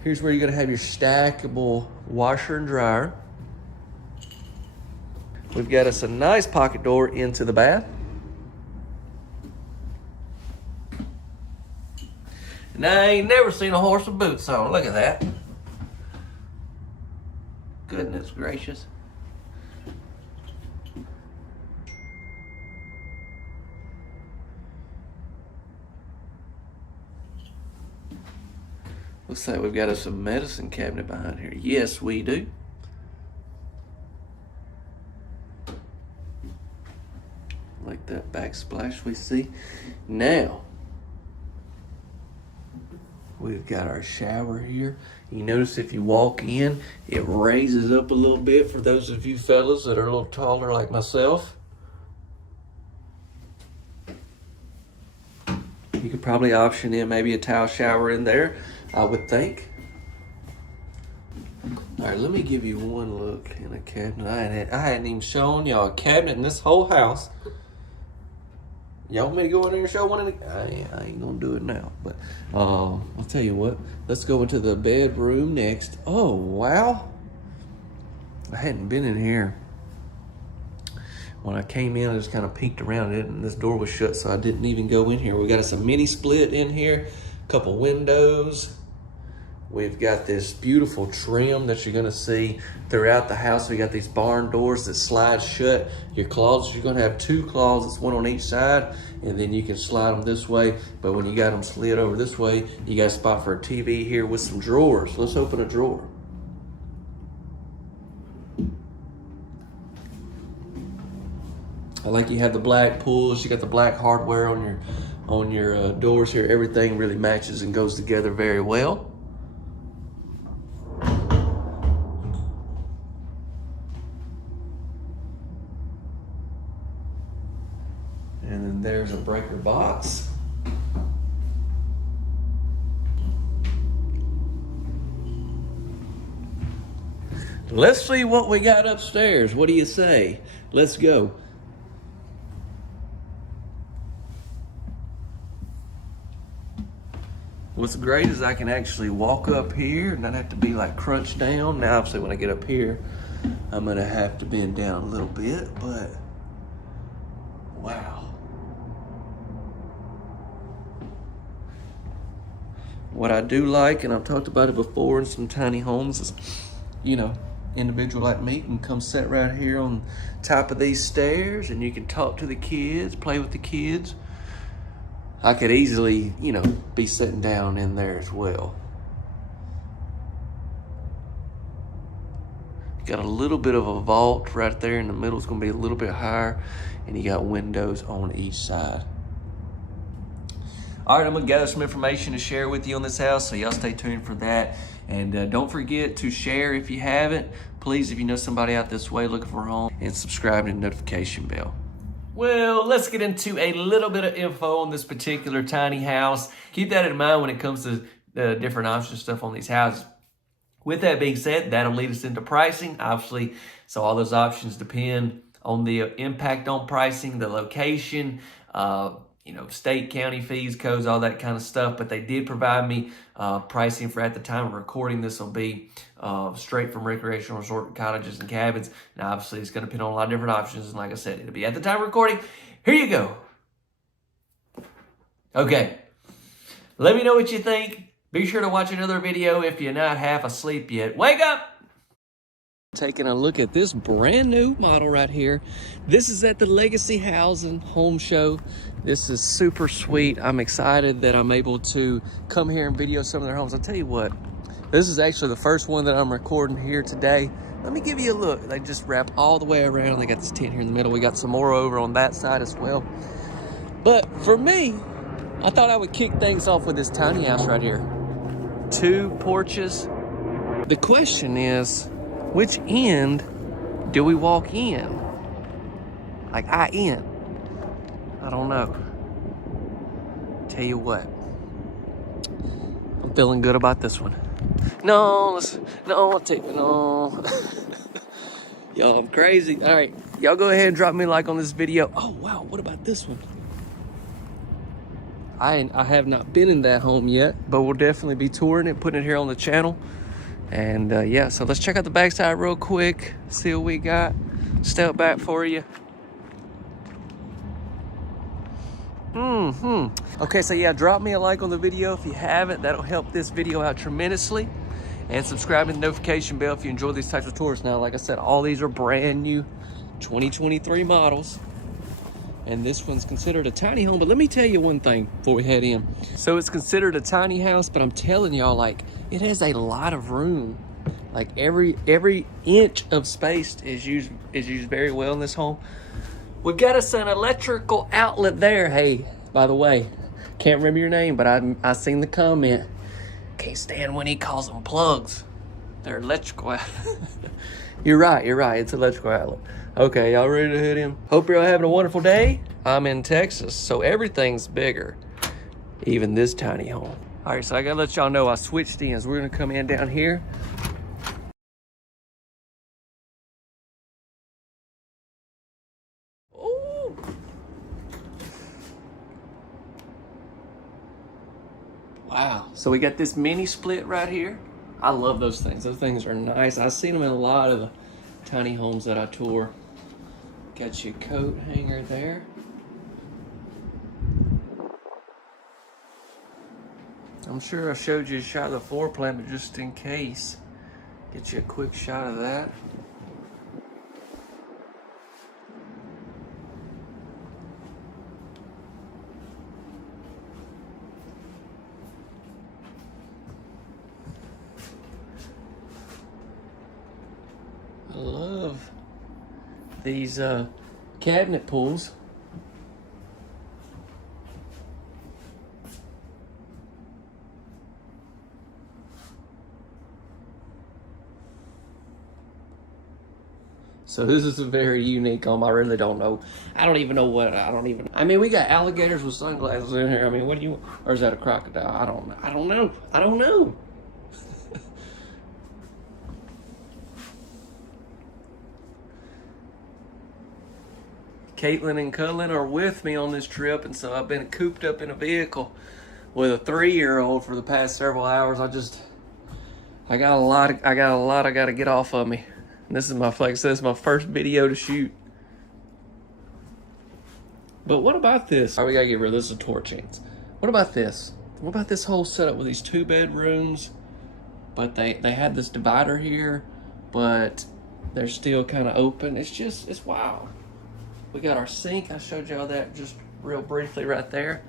Here's where you're gonna have your stackable washer and dryer. We've got us a nice pocket door into the bath. And I ain't never seen a horse with boots on. Look at that. Goodness gracious. Looks like we've got us a medicine cabinet behind here. Yes, we do. Like that backsplash we see. Now, we've got our shower here. You notice if you walk in, it raises up a little bit for those of you fellas that are a little taller like myself. You could probably option in maybe a tile shower in there, I would think. All right, let me give you one look in a cabinet. I hadn't even shown y'all a cabinet in this whole house. Y'all want me to go in there and show one? I ain't gonna do it now, but I'll tell you what. Let's go into the bedroom next. Oh, wow. I hadn't been in here. When I came in, I just kind of peeked around it, and this door was shut, so I didn't even go in here. We got us a mini split in here, a couple windows. We've got this beautiful trim that you're gonna see throughout the house. We got these barn doors that slide shut. Your closets, you're gonna have two closets, one on each side, and then you can slide them this way. But when you got them slid over this way, you got a spot for a TV here with some drawers. Let's open a drawer. I like you have the black pulls, you got the black hardware on your doors here. Everything really matches and goes together very well. breaker box. Let's see what we got upstairs. What do you say? Let's go. What's great is I can actually walk up here and not have to be like crunched down. Now, obviously, when I get up here, I'm gonna have to bend down a little bit, but wow. What I do like, and I've talked about it before in some tiny homes, is, you know, individual like me can come sit right here on top of these stairs and you can talk to the kids, play with the kids. I could easily, you know, be sitting down in there as well. Got a little bit of a vault right there in the middle. It's gonna be a little bit higher, and you got windows on each side. All right, I'm gonna gather some information to share with you on this house, so y'all stay tuned for that. And don't forget to share if you haven't. Please, if you know somebody out this way looking for a home, and subscribe to the notification bell. Well, let's get into a little bit of info on this particular tiny house. Keep that in mind when it comes to different options stuff on these houses. With that being said, that'll lead us into pricing, obviously. So all those options depend on the impact on pricing, the location, you know, state, county fees, codes, all that kind of stuff. But they did provide me pricing for, at the time of recording, this will be straight from recreational resort cottages and cabins. Now, obviously, it's going to depend on a lot of different options. And like I said, it'll be at the time of recording. Here you go. Okay. Let me know what you think. Be sure to watch another video if you're not half asleep yet. Wake up! Taking a look at this brand new model right here. This is at the Legacy Housing Home Show. This is super sweet. I'm excited that I'm able to come here and video some of their homes. I'll tell you what, this is actually the first one that I'm recording here today. Let me give you a look. They just wrap all the way around. They got this tent here in the middle. We got some more over on that side as well. But for me, I thought I would kick things off with this tiny house right here. 2 porches. The question is, which end do we walk in? Like I don't know. Tell you what, I'm feeling good about this one. No, I'll take it. No. Yo, I'm crazy. All right, y'all go ahead and drop me a like on this video. Oh, wow, what about this one? I have not been in that home yet, but we'll definitely be touring it, putting it here on the channel. And yeah, so let's check out the backside real quick, see what we got. Step back for you. Okay, so yeah, drop me a like on the video if you haven't. That'll help this video out tremendously. And subscribe to the notification bell if you enjoy these types of tours. Now, like I said, all these are brand new 2023 models. And this one's considered a tiny home, but let me tell you one thing before we head in. So it's considered a tiny house, but I'm telling y'all, like, it has a lot of room. Like every inch of space is used very well in this home. We've got us an electrical outlet there. Hey, by the way, can't remember your name, but I seen the comment. Can't stand when he calls them plugs. They're electrical outlet. You're right. It's electrical outlet. Okay, y'all ready to head in? Hope you're all having a wonderful day. I'm in Texas, so everything's bigger. Even this tiny home. All right, so I gotta let y'all know I switched ends. We're gonna come in down here. Ooh. Wow, so we got this mini split right here. I love those things. Those things are nice. I've seen them in a lot of the tiny homes that I tour. Got your coat hanger there. I'm sure I showed you a shot of the floor plan, but just in case, get you a quick shot of that. I love these cabinet pulls. So this is a very unique home. I really don't know. I don't even know what, I mean, we got alligators with sunglasses in here. I mean, what do you, or is that a crocodile? I don't know. Caitlin and Cullen are with me on this trip, and so I've been cooped up in a vehicle with a 3-year-old for the past several hours. I got a lot I got to get off of me. And this is my first video to shoot. But what about this? All right, we gotta get rid of this. Is a torch ends. What about this? What about this whole setup with these 2 bedrooms? But they had this divider here, but they're still kind of open. It's wild. We got our sink. I showed y'all that just real briefly right there.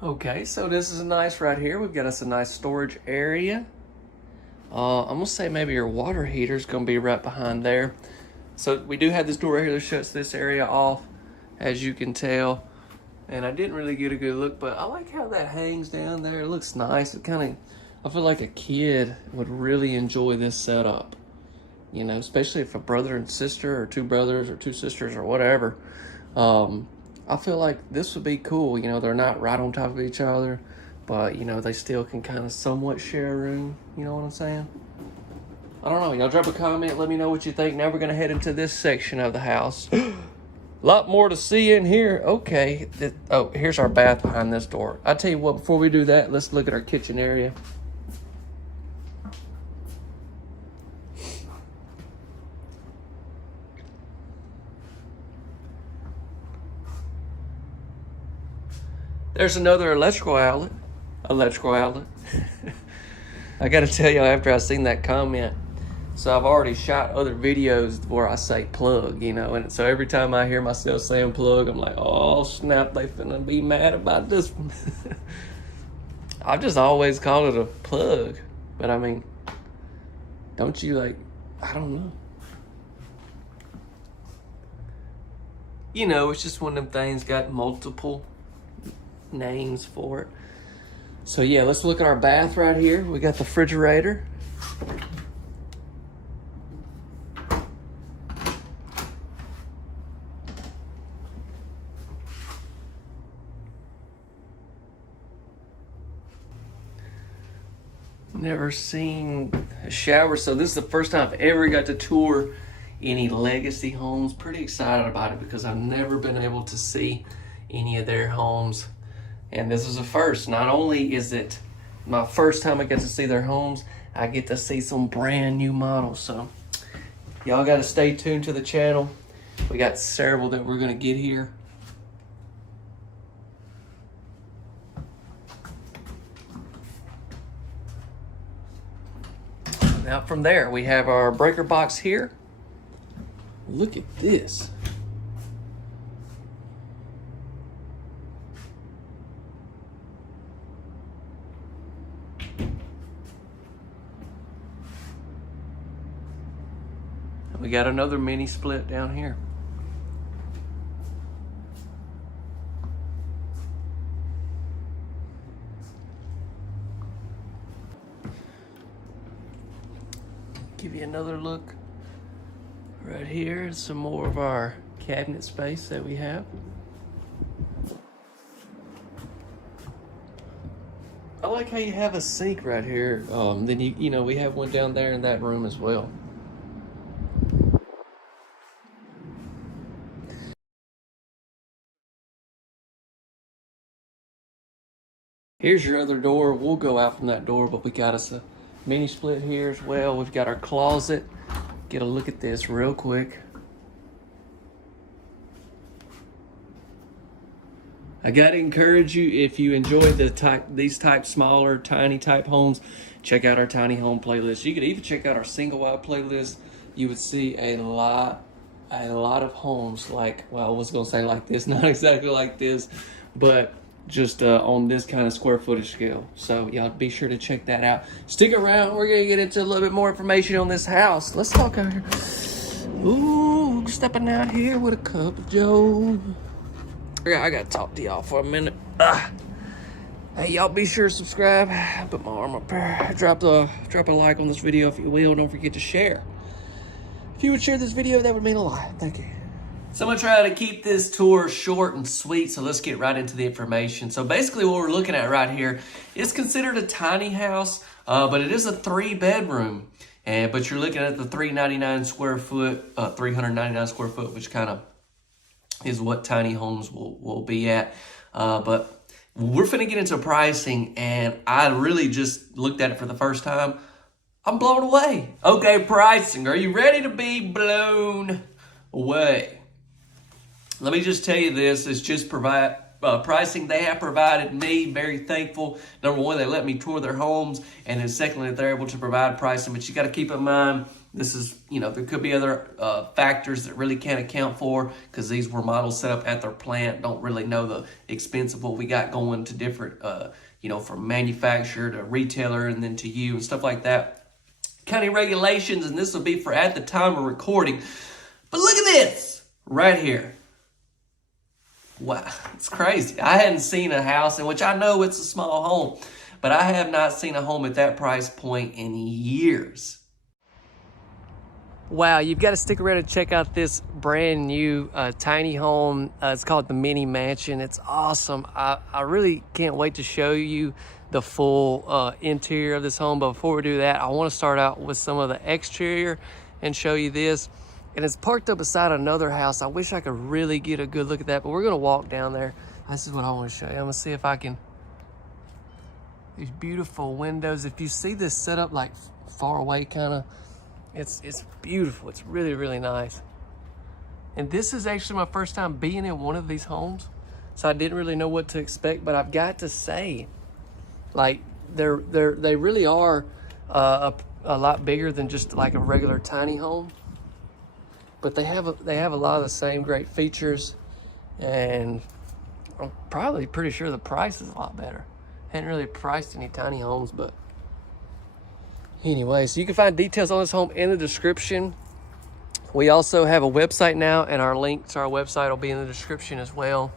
Okay, so this is nice right here. We've got us a nice storage area. I'm gonna say maybe your water heater is gonna be right behind there. So we do have this door right here that shuts this area off, as you can tell. And I didn't really get a good look, but I like how that hangs down there. It looks nice. It kind of, I feel like a kid would really enjoy this setup. You know, especially if a brother and sister, or 2 brothers or 2 sisters or whatever. I feel like this would be cool. You know, they're not right on top of each other, but you know, they still can kind of somewhat share a room. You know what I'm saying? I don't know. Y'all drop a comment. Let me know what you think. Now we're going to head into this section of the house. A lot more to see in here. Okay. Oh, here's our bath behind this door. I tell you what, before we do that, let's look at our kitchen area. There's another electrical outlet. I got to tell you, after I seen that comment, so I've already shot other videos where I say plug, you know, and so every time I hear myself saying plug, I'm like, oh snap, they finna be mad about this one. I've just always called it a plug, but I mean, don't you like, I don't know. You know, it's just one of them things, got multiple names for it. So yeah, let's look at our bath right here. We got the refrigerator. Never seen a shower, so this is the first time I've ever got to tour any legacy homes. Pretty excited about it because I've never been able to see any of their homes. And this is a first. Not only is it my first time I get to see their homes, I get to see some brand new models. So y'all got to stay tuned to the channel. We got several that we're going to get here. Now from there, we have our breaker box here. Look at this. We got another mini split down here. Give you another look right here. Some more of our cabinet space that we have. I like how you have a sink right here. Then you know, we have one down there in that room as well. Here's your other door. We'll go out from that door, but we got us a mini split here as well. We've got our closet. Get a look at this real quick. I gotta encourage you, if you enjoy these type smaller, tiny type homes, check out our tiny home playlist. You could even check out our single wide playlist. You would see a lot of homes like, well, I was gonna say like this, not exactly like this, but just on this kind of square footage scale. So y'all be sure to check that out. Stick around. We're gonna get into a little bit more information on this house. Let's talk out here. Ooh, stepping out here with a cup of joe. I gotta talk to y'all for a minute. Hey, y'all be sure to subscribe. Put my arm up there. Drop a like on this video if you will. Don't forget to share. If you would share this video, that would mean a lot. Thank you. So I'm gonna try to keep this tour short and sweet, so let's get right into the information. So basically what we're looking at right here is considered a tiny house, but it is a 3-bedroom. But you're looking at the 399 square foot, 399 square foot, which kind of is what tiny homes will be at. But we're finna get into pricing, and I really just looked at it for the first time. I'm blown away. Okay, pricing. Are you ready to be blown away? Let me just tell you this. It's just pricing they have provided me. Very thankful. Number one, they let me tour their homes. And then secondly, they're able to provide pricing. But you got to keep in mind, this is, there could be other factors that really can't account for, because these were models set up at their plant. Don't really know the expense of what we got going to different, from manufacturer to retailer and then to you and stuff like that. County regulations, and this will be for at the time of recording. But look at this right here. Wow, it's crazy. I hadn't seen a house, in which I know it's a small home, but I have not seen a home at that price point in years. Wow, you've got to stick around and check out this brand new tiny home. It's called the Mini Mansion. It's awesome. I really can't wait to show you the full interior of this home. But before we do that, I want to start out with some of the exterior and show you this. And it's parked up beside another house. I wish I could really get a good look at that, but we're going to walk down there. This is what I want to show you. I'm going to see if I can. These beautiful windows. If you see this set up like far away kind of, it's beautiful. It's really, really nice. And this is actually my first time being in one of these homes, so I didn't really know what to expect. But I've got to say, like, they really are a lot bigger than just like a regular tiny home. But they have a lot of the same great features, and I'm probably pretty sure the price is a lot better. Hadn't really priced any tiny homes, but anyway, so you can find details on this home in the description. We also have a website now, and our link to our website will be in the description as well,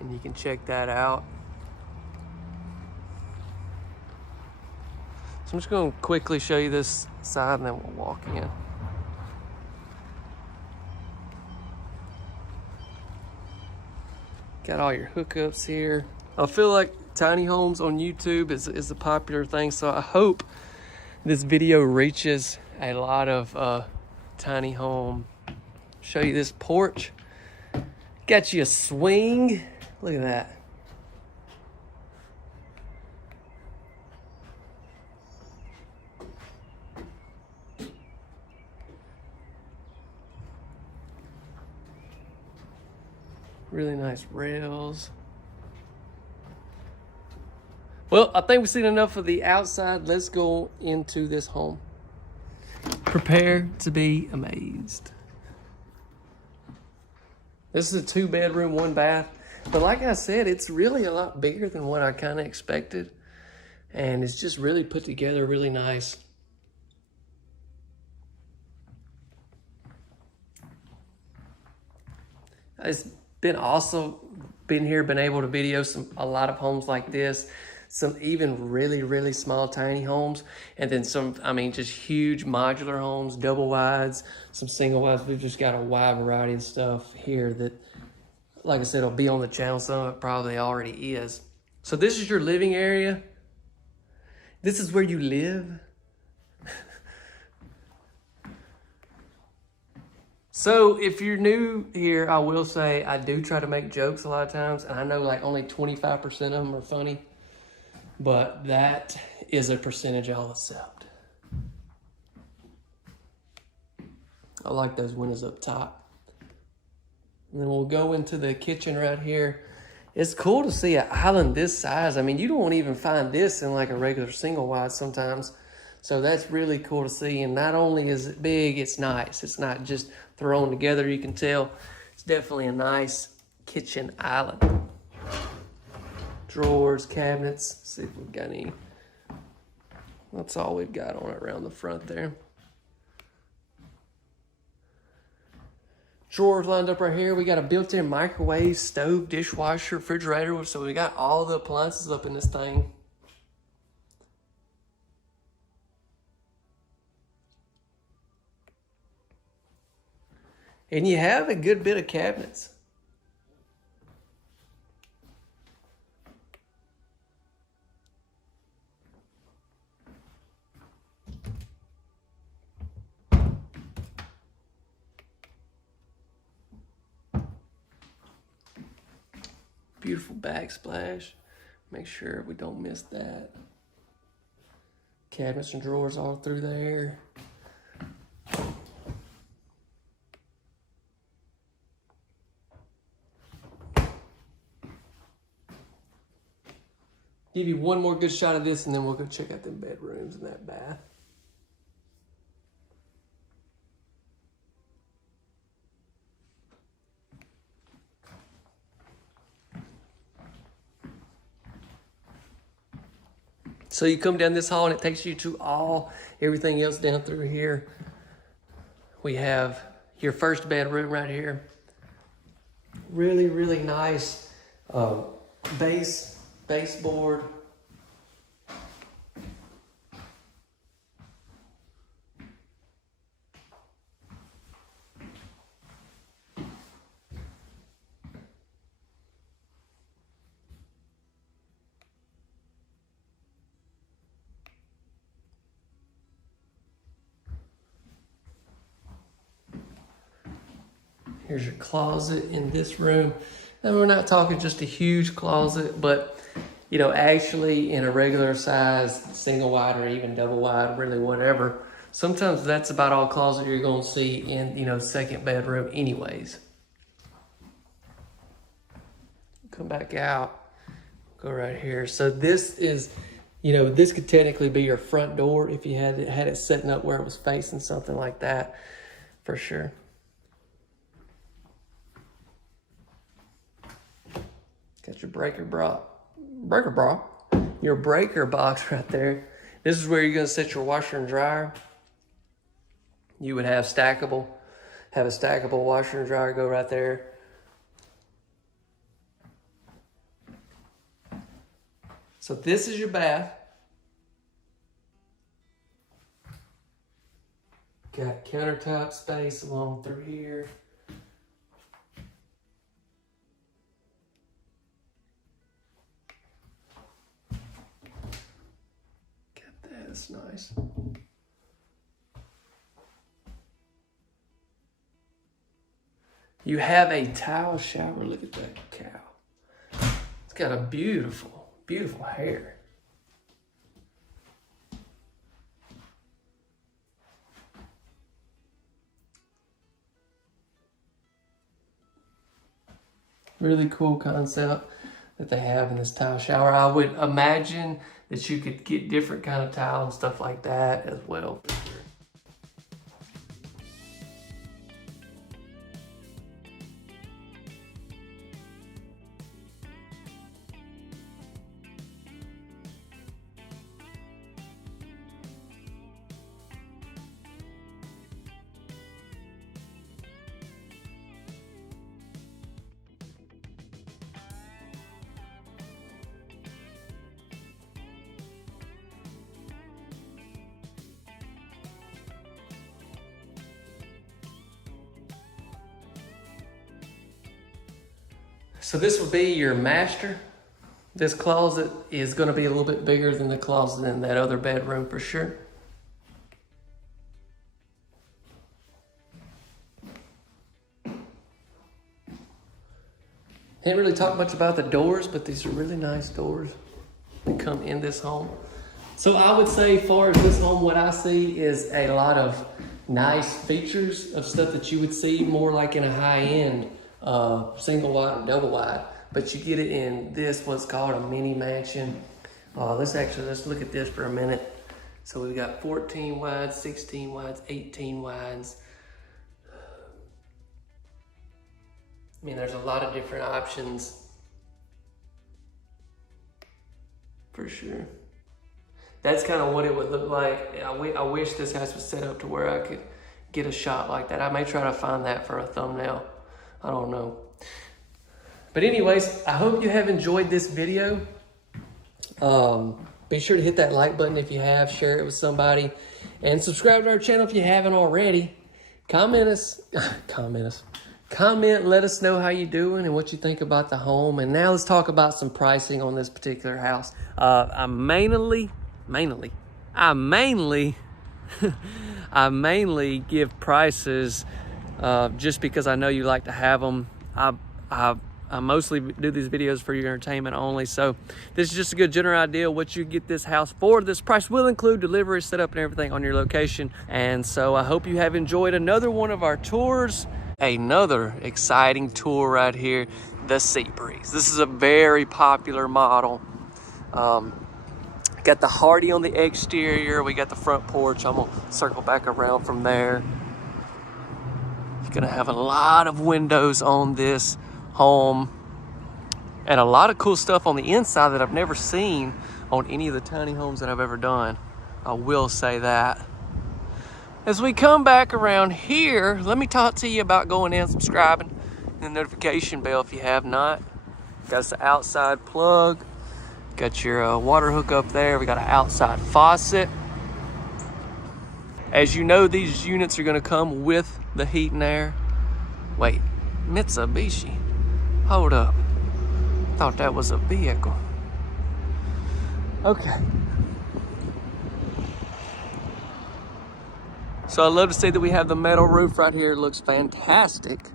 and you can check that out. So I'm just going to quickly show you this side, and then we'll walk in. Got all your hookups here. I feel like tiny homes on YouTube is a popular thing, so I hope this video reaches a lot of tiny home. Show you this porch. Got you a swing. Look at that. Really nice rails. Well, I think we've seen enough of the outside. Let's go into this home. Prepare to be amazed. This is a 2-bedroom, 1-bath. But like I said, it's really a lot bigger than what I kind of expected. And it's just really put together really nice. It's been awesome being here, been able to video a lot of homes like this, some even really, really small tiny homes, and then some, just huge modular homes, double wides, some single wides. We've just got a wide variety of stuff here that, like I said, will be on the channel. Some of it probably already is. So this is your living area. This is where you live. So if you're new here, I will say I do try to make jokes a lot of times, and I know like only 25% of them are funny, but that is a percentage I'll accept. I like those windows up top. And then we'll go into the kitchen right here. It's cool to see an island this size. You don't even find this in like a regular single wide sometimes. So that's really cool to see. And not only is it big, it's nice. It's not just thrown together. You can tell it's definitely a nice kitchen island. Drawers, cabinets. Let's see if we've got any. That's all we've got on it around the front there. Drawers lined up right here. We got a built-in microwave, stove, dishwasher, refrigerator. So we got all the appliances up in this thing. And you have a good bit of cabinets. Beautiful backsplash. Make sure we don't miss that. Cabinets and drawers all through there. Give you one more good shot of this and then we'll go check out them bedrooms and that bath. So you come down this hall and it takes you to everything else down through here. We have your first bedroom right here. Really, really nice baseboard. Here's your closet in this room. And we're not talking just a huge closet, but you know, actually in a regular size, single wide or even double wide, really whatever. Sometimes that's about all closet you're gonna see in, you know, second bedroom anyways. Come back out, go right here. So this is, you know, this could technically be your front door if you had it setting up where it was facing something like that, for sure. Got your breaker box right there. This is where you're gonna set your washer and dryer. You would have a stackable washer and dryer go right there. So this is your bath. Got countertop space along through here. That's nice. You have a tile shower. Look at that cow. It's got a beautiful, beautiful hair. Really cool concept that they have in this tile shower. I would imagine that you could get different kind of tile and stuff like that as well. So this will be your master. This closet is going to be a little bit bigger than the closet in that other bedroom for sure. Didn't really talk much about the doors, but these are really nice doors that come in this home. So I would say, as far as this home, what I see is a lot of nice features of stuff that you would see more like in a high-end single wide or double wide, but you get it in this what's called a mini mansion. Let's look at this for a minute. So we've got 14 wides, 16 wides, 18 wides. I mean, there's a lot of different options for sure. That's kind of what it would look like. I wish this house was set up to where I could get a shot like that. I may try to find that for a thumbnail. I don't know. But anyways, I hope you have enjoyed this video. Be sure to hit that like button if you have, share it with somebody, and subscribe to our channel if you haven't already. comment, let us know how you're doing and what you think about the home. And now let's talk about some pricing on this particular house. I mainly I mainly give prices just because I know you like to have them. I mostly do these videos for your entertainment only. So this is just a good general idea of what you get this house for. This price will include delivery, setup, and everything on your location. And so I hope you have enjoyed another one of our tours. Another exciting tour right here, the Sea Breeze. This is a very popular model. Got the Hardy on the exterior. We got the front porch. I'm gonna circle back around from there. You're gonna have a lot of windows on this home and a lot of cool stuff on the inside that I've never seen on any of the tiny homes that I've ever done. I will say that. As we come back around here, let me talk to you about going in, subscribing, and the notification bell if you have not. Got the outside plug. Got your water hook up there. We got an outside faucet. As you know, these units are gonna come with the heat and air. Wait, Mitsubishi. Hold up. Thought that was a vehicle. Okay. So I love to say that we have the metal roof right here. It looks fantastic.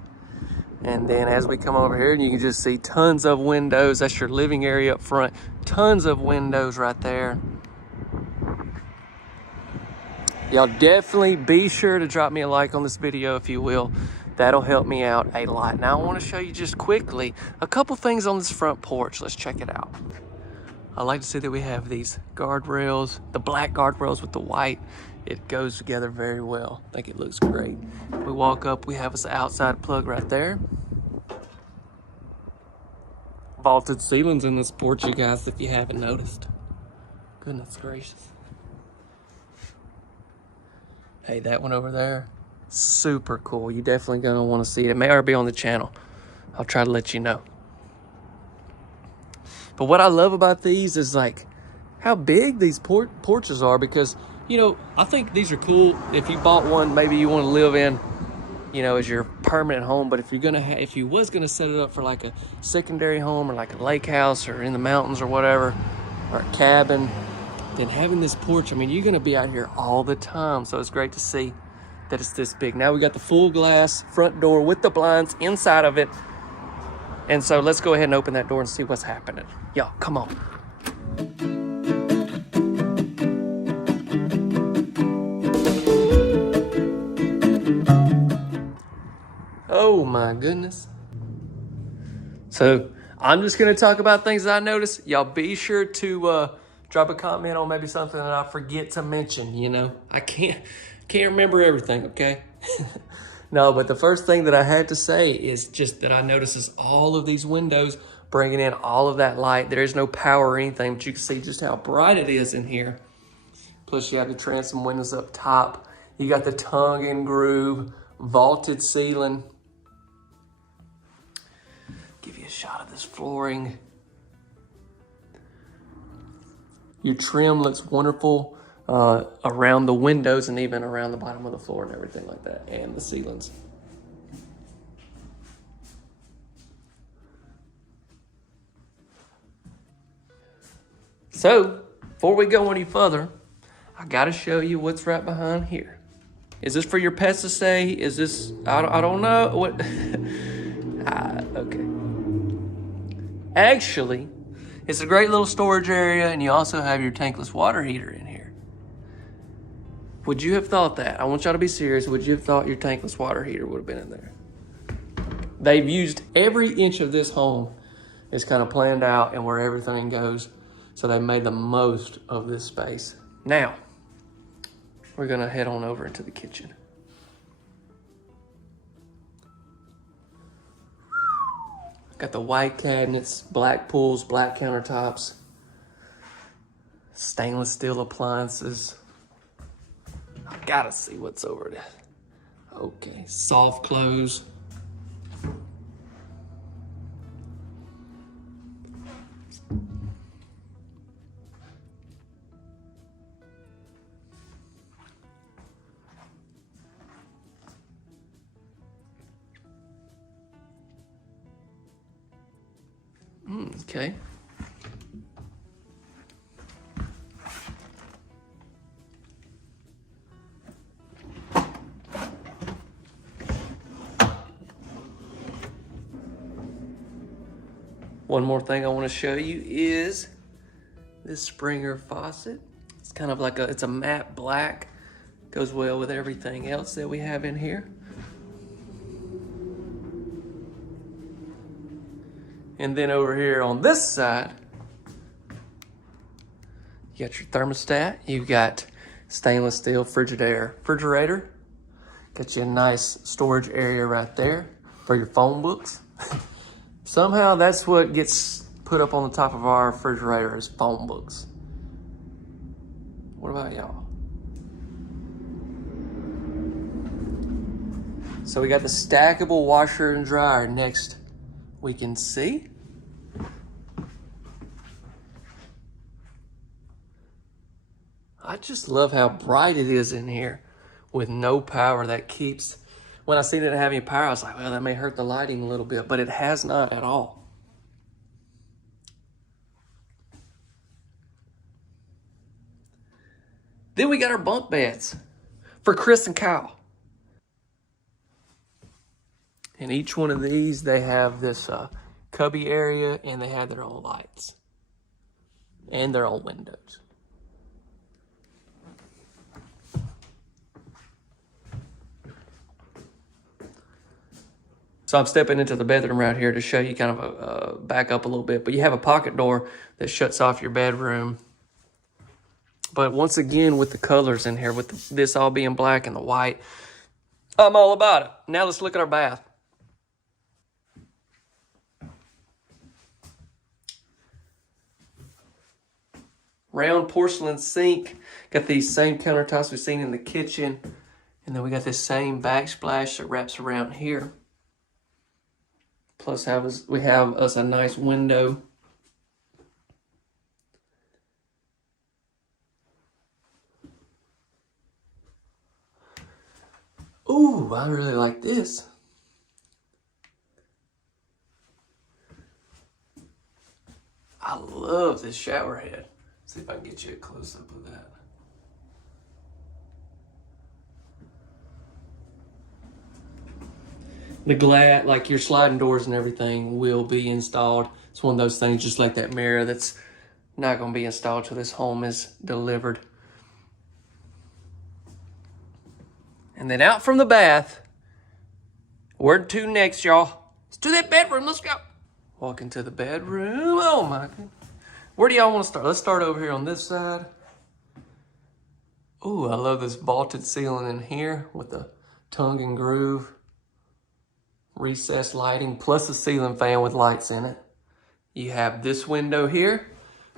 And then as we come over here, you can just see tons of windows. That's your living area up front. Tons of windows right there. Y'all definitely be sure to drop me a like on this video if you will. That'll help me out a lot. Now I want to show you just quickly a couple things on this front porch. Let's check it out. I like to see that we have these guardrails, the black guardrails with the white. It goes together very well. I think it looks great. We walk up, we have this outside plug right there. Vaulted ceilings in this porch, you guys, if you haven't noticed. Goodness gracious. Hey, that one over there, super cool. You definitely gonna want to see it. It may already be on the channel. I'll try to let you know. But what I love about these is like how big these porches are, because, you know, I think these are cool. If you bought one, maybe you want to live in, you know, as your permanent home. But if you're gonna if you was gonna set it up for like a secondary home or like a lake house or in the mountains or whatever, or a cabin, then having this porch, I mean, you're gonna be out here all the time. So it's great to see that it's this big. Now we got the full glass front door with the blinds inside of it. And so let's go ahead and open that door and see what's happening. Y'all, come on. Oh my goodness. So I'm just gonna talk about things that I noticed. Y'all be sure to drop a comment on maybe something that I forget to mention, you know. I can't remember everything, okay? No, but the first thing that I had to say is just that I notice is all of these windows bringing in all of that light. There is no power or anything, but you can see just how bright it is in here. Plus you have the transom windows up top. You got the tongue and groove, vaulted ceiling. Give you a shot of this flooring. Your trim looks wonderful around the windows and even around the bottom of the floor and everything like that, and the ceilings. So, before we go any further, I gotta show you what's right behind here. Is this for your pets to say? Is this, I don't know. What? Okay. Actually, it's a great little storage area, and you also have your tankless water heater in here. Would you have thought that? I want y'all to be serious. Would you have thought your tankless water heater would have been in there? They've used every inch of this home is kind of planned out and where everything goes. So they made the most of this space. Now, we're gonna head on over into the kitchen. Got the white cabinets, black pools, black countertops, stainless steel appliances. I gotta see what's over there. Okay, soft close. Okay. One more thing I want to show you is this Springer faucet. It's kind of like it's a matte black. Goes well with everything else that we have in here. And then over here on this side, you got your thermostat. You've got stainless steel refrigerator. Got you a nice storage area right there for your phone books. Somehow that's what gets put up on the top of our refrigerator is phone books. What about y'all? So we got the stackable washer and dryer next we can see. I just love how bright it is in here with no power. That keeps, when I seen it having power, I was like, well, that may hurt the lighting a little bit, but it has not at all. Then we got our bunk beds for Chris and Kyle. And each one of these, they have this cubby area and they have their own lights and their own windows. So I'm stepping into the bedroom right here to show you kind of a back up a little bit, but you have a pocket door that shuts off your bedroom. But once again, with the colors in here, with this all being black and the white, I'm all about it. Now let's look at our bath. Round porcelain sink. Got these same countertops we've seen in the kitchen. And then we got this same backsplash that wraps around here. Plus we have us a nice window. Ooh, I really like this. I love this shower head. See if I can get you a close up of that. The glass, like your sliding doors and everything, will be installed. It's one of those things, just like that mirror, that's not going to be installed till this home is delivered. And then out from the bath, where to next, y'all? Let's do that bedroom. Let's go. Walk into the bedroom. Oh my God. Where do y'all want to start? Let's start over here on this side. Ooh, I love this vaulted ceiling in here with the tongue and groove. Recessed lighting plus a ceiling fan with lights in it. You have this window here.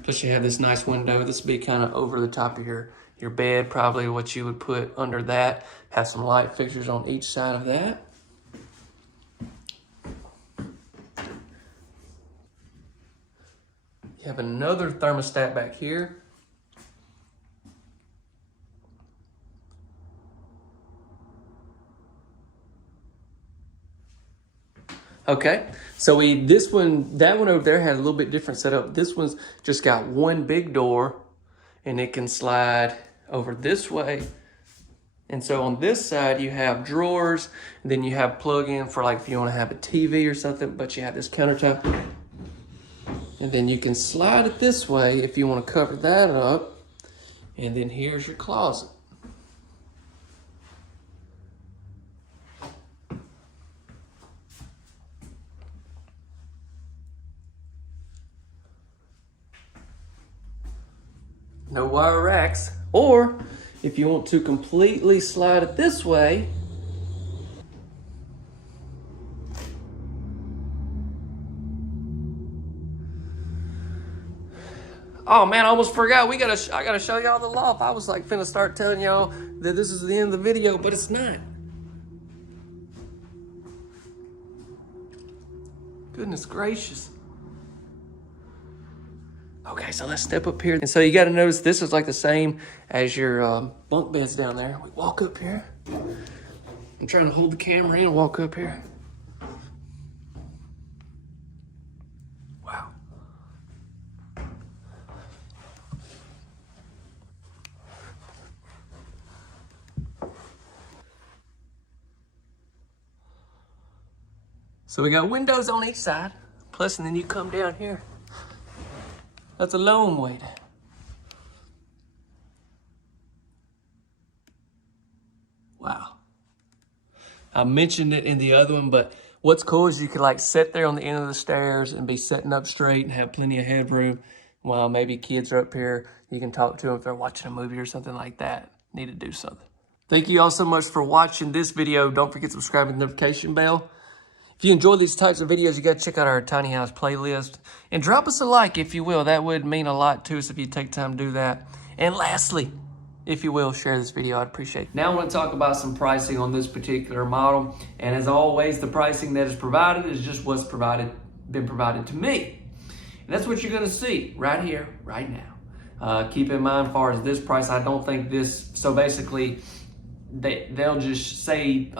Plus you have this nice window. This would be kind of over the top of your bed, probably what you would put under that. Have some light fixtures on each side of that. You have another thermostat back here. Okay, so that one over there had a little bit different setup. This one's just got one big door and it can slide over this way. And so on this side, you have drawers, and then you have plug-in for like if you want to have a TV or something, but you have this countertop. And then you can slide it this way if you want to cover that up. And then here's your closet. No wire racks. Or if you want to completely slide it this way, oh man, I almost forgot. I gotta show y'all the loft. I was like finna start telling y'all that this is the end of the video, but it's not. Goodness gracious. Okay, so let's step up here. And so you gotta notice this is like the same as your bunk beds down there. We walk up here. I'm trying to hold the camera in and walk up here. Wow. So we got windows on each side. Plus, and then you come down here. That's a long way down. Wow. I mentioned it in the other one, but what's cool is you could like sit there on the end of the stairs and be sitting up straight and have plenty of headroom while maybe kids are up here. You can talk to them if they're watching a movie or something like that. Need to do something. Thank you all so much for watching this video. Don't forget to subscribe with the notification bell. If you enjoy these types of videos, you got to check out our tiny house playlist. And drop us a like if you will. That would mean a lot to us if you take time to do that. And lastly, if you will, share this video. I'd appreciate it. Now I want to talk about some pricing on this particular model. And as always, the pricing that is provided is just what's been provided to me. And that's what you're going to see right here, right now. Keep in mind, as far as this price, I don't think this, so basically, they'll just say,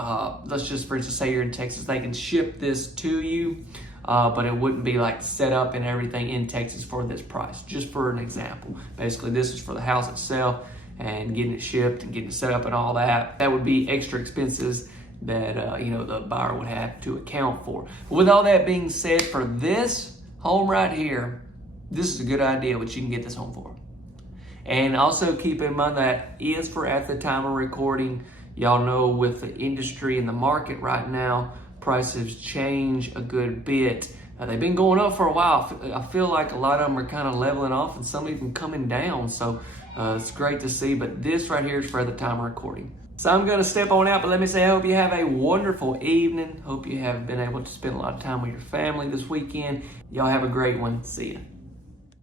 let's just for instance say you're in Texas, they can ship this to you, but it wouldn't be like set up and everything in Texas for this price. Just for an example, basically this is for the house itself and getting it shipped and getting it set up and all that. That would be extra expenses that you know, the buyer would have to account for. But with all that being said, for this home right here, this is a good idea what you can get this home for. And also keep in mind that is for at the time of recording. Y'all know with the industry and the market right now, prices change a good bit. They've been going up for a while. I feel like a lot of them are kind of leveling off and some even coming down. So it's great to see, but this right here is for at the time of recording. So I'm gonna step on out, but let me say I hope you have a wonderful evening. Hope you have been able to spend a lot of time with your family this weekend. Y'all have a great one. See ya.